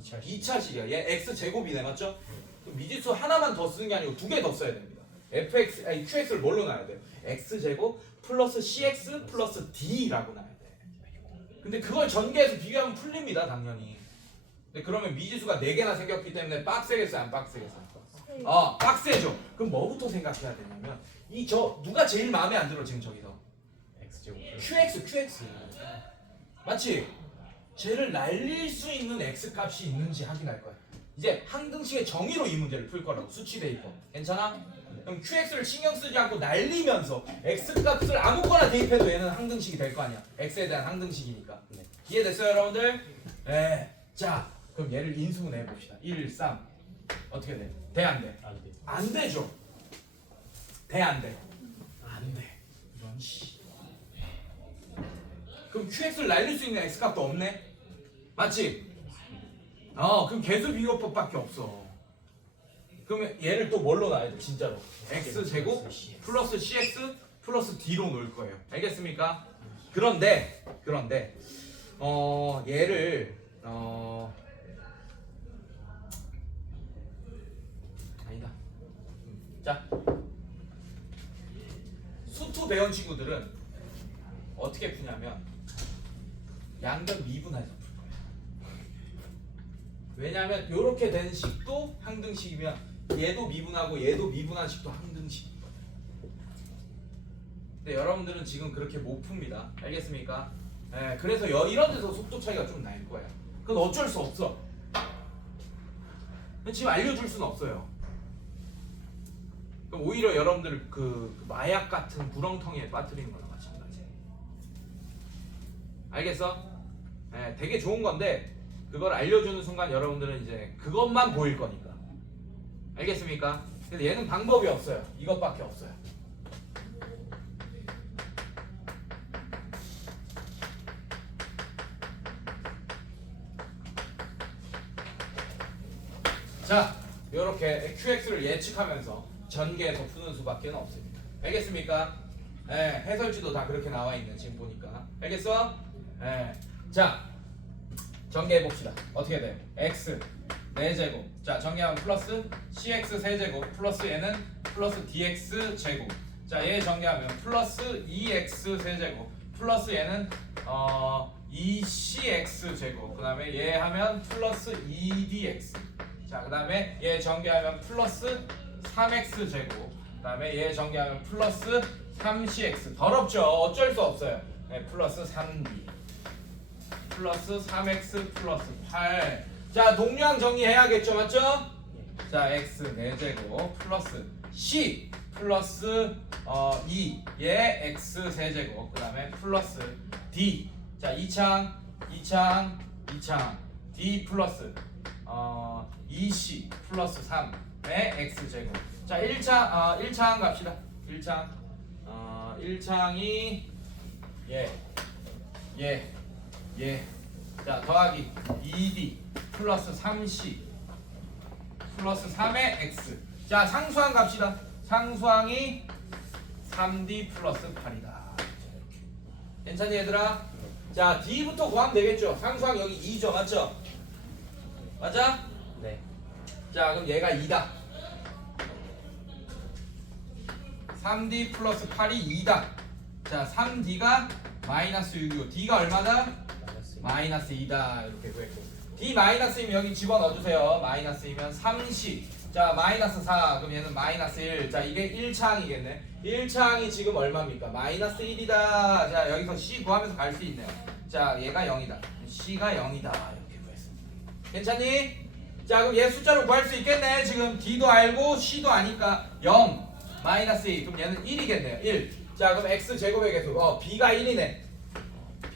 2차식이야. 얘 x 제곱이네, 맞죠? 그럼 미지수 하나만 더 쓰는 게 아니고 2개 더 써야 됩니다. qx를 뭘로 놔야 돼요? x 제곱 플러스 cx 플러스 d라고 놔야 돼. 근데 그걸 전개해서 비교하면 풀립니다, 당연히. 근데 그러면 미지수가 4개나 생겼기 때문에 빡세겠어요, 안 빡세겠어요? 빡세죠. 그럼 뭐부터 생각해야 되냐면 누가 제일 마음에 안 들어 지금 저기서? x제곱. qx. 맞지? 쟤를 날릴 수 있는 x 값이 있는지 확인할 거야. 이제 항등식의 정의로 이 문제를 풀 거라고. 수치대입법. 괜찮아? 그럼 qx를 신경 쓰지 않고 날리면서 x 값을 아무거나 대입해도 얘는 항등식이 될 거 아니야. x에 대한 항등식이니까. 네. 이해됐어요 여러분들? 네. 자 그럼 얘를 인수분해 봅시다. 1, 3 어떻게 돼? 돼 안 돼? 안 돼. 안 되죠. 돼 안 돼? 안 돼. 이런 씨. 그럼 qx를 날릴 수 있는 x 값도 없네. 맞지? 그럼 개수 비교법밖에 없어. 그러면 얘를 또 뭘로 놔야 돼? 진짜로 x 제곱 플러스 cx 플러스 d로 놓을 거예요. 알겠습니까? 그런데 얘를 자, 수투 배운 친구들은 어떻게 푸냐면 양변 미분해서 풀 거예요. 왜냐하면 이렇게 된 식도 항등식이면 얘도 미분하고 얘도 미분한 식도 항등식. 근데 여러분들은 지금 그렇게 못 풉니다. 알겠습니까? 예, 그래서 이런 데서 속도 차이가 좀 날 거예요. 그건 어쩔 수 없어. 지금 알려줄 수는 없어요. 그럼 오히려 여러분들 그 마약 같은 구렁텅이에 빠뜨리는 거나 마찬가지예요. 알겠어? 예, 되게 좋은 건데 그걸 알려주는 순간 여러분들은 이제 그것만 보일 거니까. 알겠습니까? 근데 얘는 방법이 없어요. 이것밖에 없어요. 자, 이렇게 QX를 예측하면서 전개해서 푸는 수밖에 없습니다. 알겠습니까? 예, 해설지도 다 그렇게 나와 있는 지금 보니까. 알겠어? 예. 자, 전개해 봅시다. 어떻게 돼요? x 4제곱. 자, 전개하면 플러스 cx 세제곱 플러스 얘는 플러스 dx 제곱. 자, 얘 전개하면 플러스 2x 세제곱 플러스 얘는 2cx 제곱. 그다음에 얘 하면 플러스 2dx. 자, 그다음에 얘 전개하면 플러스 3x 제곱. 그다음에 얘 전개하면 플러스 3cx. 더럽죠? 어쩔 수 없어요. 네, 플러스 3d. 플러스 3x 플러스 8. 자, 동량 정리해야겠죠, 맞죠? 자, x 4제곱 플러스 c 플러스 2. 얘 x 세제곱. 그다음에 플러스 d. 자, 2창 d 플러스 2c 플러스 3의 x제곱. 자, 1창 갑시다. 1창이 자, 더하기 2d 플러스 3c 플러스 3의 x. 자, 상수항 갑시다. 상수항이 3d 플러스 8이다. 괜찮니 얘들아? 자, d부터 구하면 되겠죠. 상수항 여기 2죠, 맞죠? 맞아? 네. 자, 그럼 얘가 2다. 3d 플러스 8이 2다. 자, 3d가 마이너스 6이고 d가 얼마다? 마이너스 2다. 이렇게 구했고, d 마이너스이면 여기 집어넣어주세요. 마이너스이면 3c. 자, 마이너스 4. 그럼 얘는 마이너스 1. 자, 이게 1창이겠네. 1창이 지금 얼마입니까? 마이너스 1이다. 자, 여기서 c 구하면서 갈 수 있네요. 자, 얘가 0이다. c가 0이다. 이렇게 구했습니다. 괜찮니? 자, 그럼 얘 숫자로 구할 수 있겠네. 지금 d도 알고 c도 아니까 0 마이너스 2. 그럼 얘는 1이겠네요. 1. 자, 그럼 x 제곱의 계수. b가 1이네.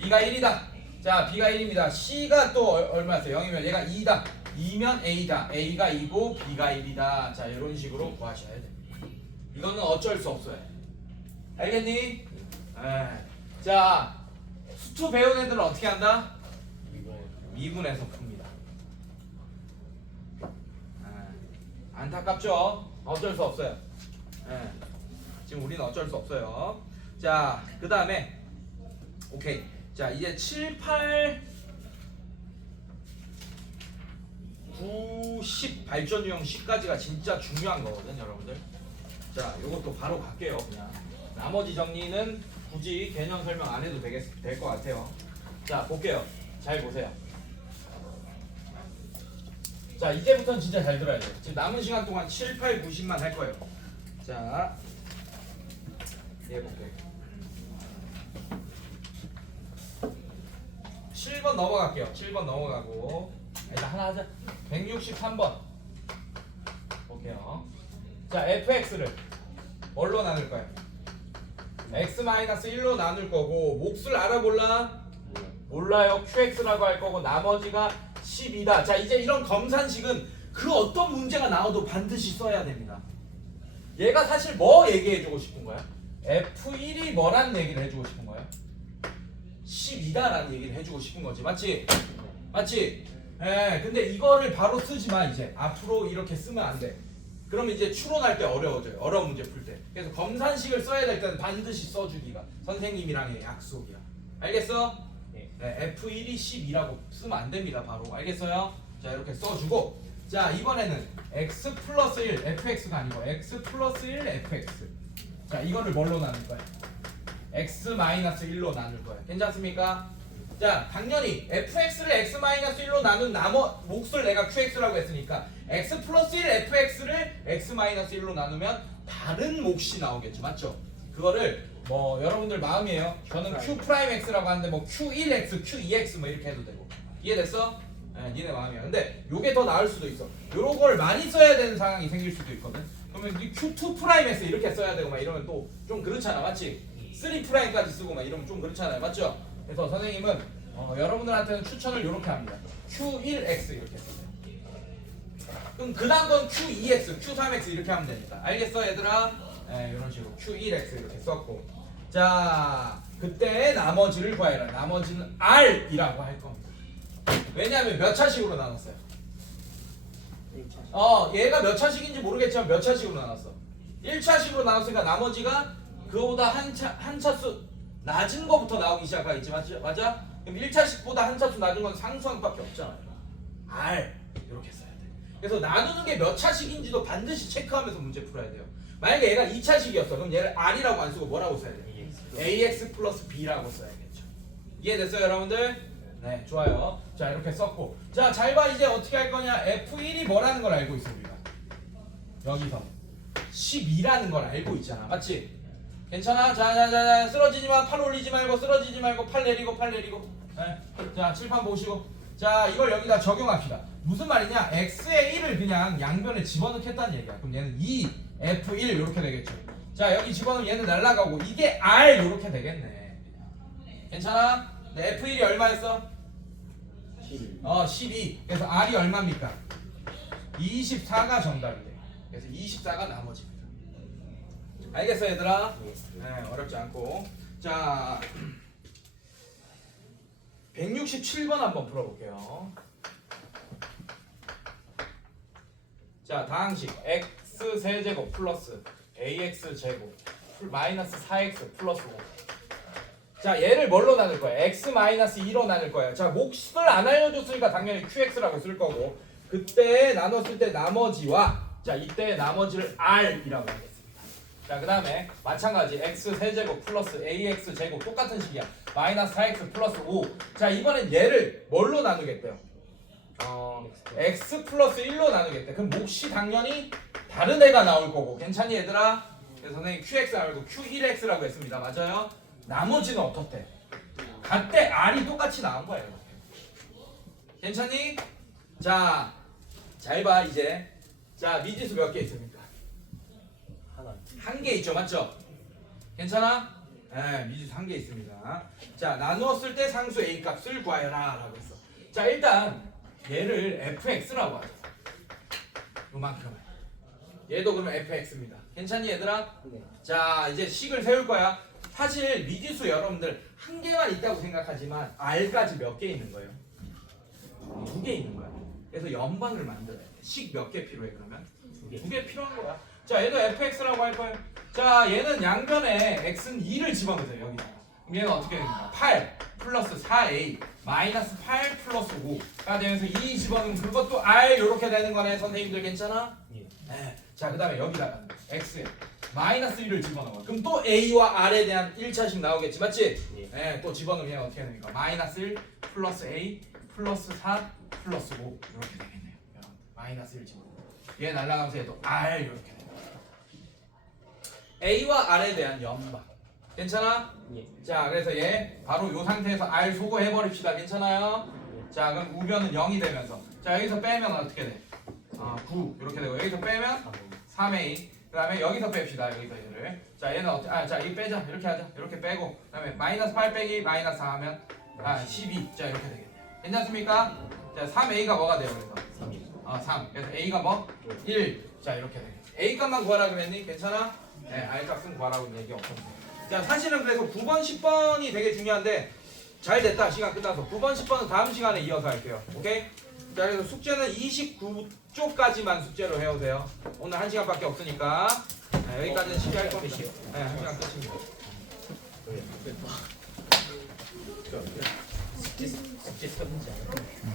b가 1이다. 자, b가 1입니다. c가 또 얼마였어요? 0이면 얘가 2다. 2면 a다. a가 2고 b가 1이다. 자, 이런 식으로 구하셔야 됩니다. 이거는 어쩔 수 없어요. 알겠니? 자, 수투 배운 애들은 어떻게 한다? 미분해서 풉니다. 안타깝죠? 어쩔 수 없어요. 지금 우리는 어쩔 수 없어요. 자, 그 다음에 오케이. 자, 이제 7, 8, 9, 10 발전 유형 10까지가 진짜 중요한 거거든, 여러분들. 자, 요것도 바로 갈게요, 그냥. 나머지 정리는 굳이 개념 설명 안 해도 될 것 같아요. 자, 볼게요. 잘 보세요. 자, 이제부터는 진짜 잘 들어야 돼요. 지금 남은 시간 동안 7, 8, 9, 10만 할 거예요. 자, 얘 볼게요. 7번 넘어갈게요. 7번 넘어가고 일단 하나 하자. 163번 볼게요. 자, fx를 뭘로 나눌까요? x-1로 나눌 거고, 몫을 알아볼라? 몰라요. qx라고 할 거고, 나머지가 12다. 자, 이제 이런 검산식은 그 어떤 문제가 나와도 반드시 써야 됩니다. 얘가 사실 뭐 얘기해주고 싶은 거야? f1이 뭐라는 얘기를 해주고 싶은 거야? 12다라는 얘기를 해주고 싶은 거지. 맞지? 맞지? 예, 근데 이거를 바로 쓰지 마. 이제 앞으로 이렇게 쓰면 안 돼. 그러면 이제 추론할 때 어려워져요. 어려운 문제 풀 때. 그래서 검산식을 써야 될 때는 반드시 써주기가 선생님이랑의 약속이야. 알겠어? 네, F1이 12라고 쓰면 안 됩니다. 바로. 알겠어요? 자, 이렇게 써주고, 자 이번에는 x 플러스 1 fx가 아니고 x 플러스 1 fx. 자 이거를 뭘로 나눌 거야? x 마이너스 1로 나눌 거야. 괜찮습니까? 자 당연히 fx를 x 마이너스 1로 나눈 몫을 내가 qx라고 했으니까 x 플러스 1 fx를 x 마이너스 1로 나누면 다른 몫이 나오겠죠. 맞죠? 그거를 뭐 여러분들 마음이에요. 저는 q 프라임 x라고 하는데 뭐 q1x, q2x 뭐 이렇게 해도 되고. 이해됐어? 네, 니네 마음이야. 근데 요게 더 나을 수도 있어. 요런 걸 많이 써야 되는 상황이 생길 수도 있거든. 그러면 이 q2 프라임 x 이렇게 써야 되고 막 이러면 또 좀 그렇잖아. 맞지? 3 프라임까지 쓰고 막 이러면 좀 그렇잖아요. 맞죠? 그래서 선생님은 여러분들한테는 추천을 이렇게 합니다. q1x 이렇게 쓰세요. 그럼 그 다음 건 q2x, q3x 이렇게 하면 됩니다. 알겠어 얘들아? 네, 이런 식으로 q1x 이렇게 썼고 자 그때 나머지를 구하여라. 나머지는 r이라고 할 겁니다. 왜냐하면 몇 차식으로 나눴어요? 얘가 몇 차식인지 모르겠지만 몇 차식으로 나눴어? 1차식으로 나눴으니까 나머지가 그거보다 한 차수 낮은 거부터 나오기 시작하겠지. 맞아? 그럼 1차식보다 한 차수 낮은 건 상수항밖에 없잖아요. R 이렇게 써야 돼. 그래서 나누는 게 몇 차식인지도 반드시 체크하면서 문제 풀어야 돼요. 만약에 얘가 2차식이었어. 그럼 얘를 R이라고 안 쓰고 뭐라고 써야 돼? AX 플러스 B라고 써야겠죠. 이해됐어요 여러분들? 네 좋아요. 자 이렇게 썼고 자 잘 봐. 이제 어떻게 할 거냐. F1이 뭐라는 걸 알고 있어 우리가. 여기서 12라는 걸 알고 있잖아. 맞지? 괜찮아? 자 쓰러지지 마. 팔 올리지 말고 쓰러지지 말고 팔 내리고 네. 자 칠판 보시고 자 이걸 여기다 적용합시다. 무슨 말이냐. x의 1을 그냥 양변에 집어넣겠다는 얘기야. 그럼 얘는 2 F1 이렇게 되겠죠. 자 여기 집어넣으면 얘는 날라가고 이게 R 이렇게 되겠네. 괜찮아? 네, F1이 얼마였어? 12. 그래서 R이 얼마입니까? 24가 정답이 돼. 그래서 24가 나머지입니다. 알겠어 얘들아? 네, 어렵지 않고. 자 167번 한번 풀어볼게요. 자 다항식 x 세제곱 플러스 ax 제곱 마이너스 4x 플러스 5. 자 얘를 뭘로 나눌 거야? x 마이너스 2로 나눌 거야. 자 몫을 안 알려줬으니까 당연히 qx라고 쓸 거고 그때 나눴을 때 나머지와 자 이때 나머지를 r이라고 하겠습니다. 자 그 다음에 마찬가지 x 세제곱 플러스 ax 제곱 똑같은 식이야. 마이너스 4x 플러스 5. 자 이번엔 얘를 뭘로 나누겠대요? x 플러스 1로 나누겠대. 그럼 몫이 당연히 다른 애가 나올 거고. 괜찮니 얘들아? 그래서 선생님 qx 말고 q1x라고 했습니다. 맞아요? 나머지는 어떻대? 같대. r이 똑같이 나온 거예요. 괜찮니? 자, 잘 봐 이제. 자 미지수 몇 개 있습니까? 한 개 있죠. 맞죠? 괜찮아? 네, 미지수 한 개 있습니다. 자 나누었을 때 상수 a 값을 구하여라 라고 했어. 자 일단 얘를 fx라고 하죠. 요만큼을. 얘도 그러면 fx입니다. 괜찮니 얘들아? 네. 자 이제 식을 세울 거야. 사실 미지수 여러분들 한 개만 있다고 생각하지만 r까지 몇 개 있는 거예요? 2개 있는 거야. 그래서 연방을 만들어야 돼. 식 몇 개 필요해 그러면? 2개 필요한 거야. 자 얘도 fx라고 할 거예요. 자 얘는 양변에 x는 2를 집어넣으세요. 여기다가. 그럼 얘는 어떻게 됩니까? 8 플러스 4a 마이너스 8 플러스 5가 되면서 2 집어넣으면 그것도 r 이렇게 되는 거네. 선생님들 괜찮아? 예. 네. 자 그 다음에 여기다가 x에 마이너스 1을 집어넣어. 그럼 또 a와 r에 대한 1차식 나오겠지. 맞지? 예. 네, 또 집어넣으면 어떻게 됩니까? 마이너스 1 플러스 a 플러스 4 플러스 5 이렇게 되겠네요. 여러분 마이너스 1 집어넣어. 얘 날라가면서 얘도 r 이렇게 돼요. a와 r에 대한 연방. 괜찮아? 예. 자 그래서 얘 바로 이 상태에서 r 소거해버립시다. 괜찮아요? 예. 자 그럼 우변은 0이 되면서 자 여기서 빼면 어떻게 돼? 9 이렇게 되고 여기서 빼면 3a 그 다음에 여기서 뺍시다. 여기서 얘를 자 얘는 어떻게 자 이거 빼자. 이렇게 하자. 이렇게 빼고 그 다음에 마이너스 8 빼기 마이너스 4 하면 12 자 이렇게 되겠네요. 괜찮습니까? 자 3a가 뭐가 돼요? 그래서 3 3 그래서 a가 뭐? 1 자 이렇게 되겠네요. a 값만 구하라 그랬니? 괜찮아? 네 r 값은 구하라고 얘기 없었네. 자 사실은 그래서 9번 10번이 되게 중요한데 잘 됐다. 시간 끝나서 9번 10번은 다음 시간에 이어서 할게요. 오케이? 자 그래서 숙제는 29쪽까지만 숙제로 해오세요. 오늘 1시간밖에 없으니까 네, 여기까지는 쉽게 할 겁니다. 네, 1시간 끝입니다. 숙제 썼는지 알아요?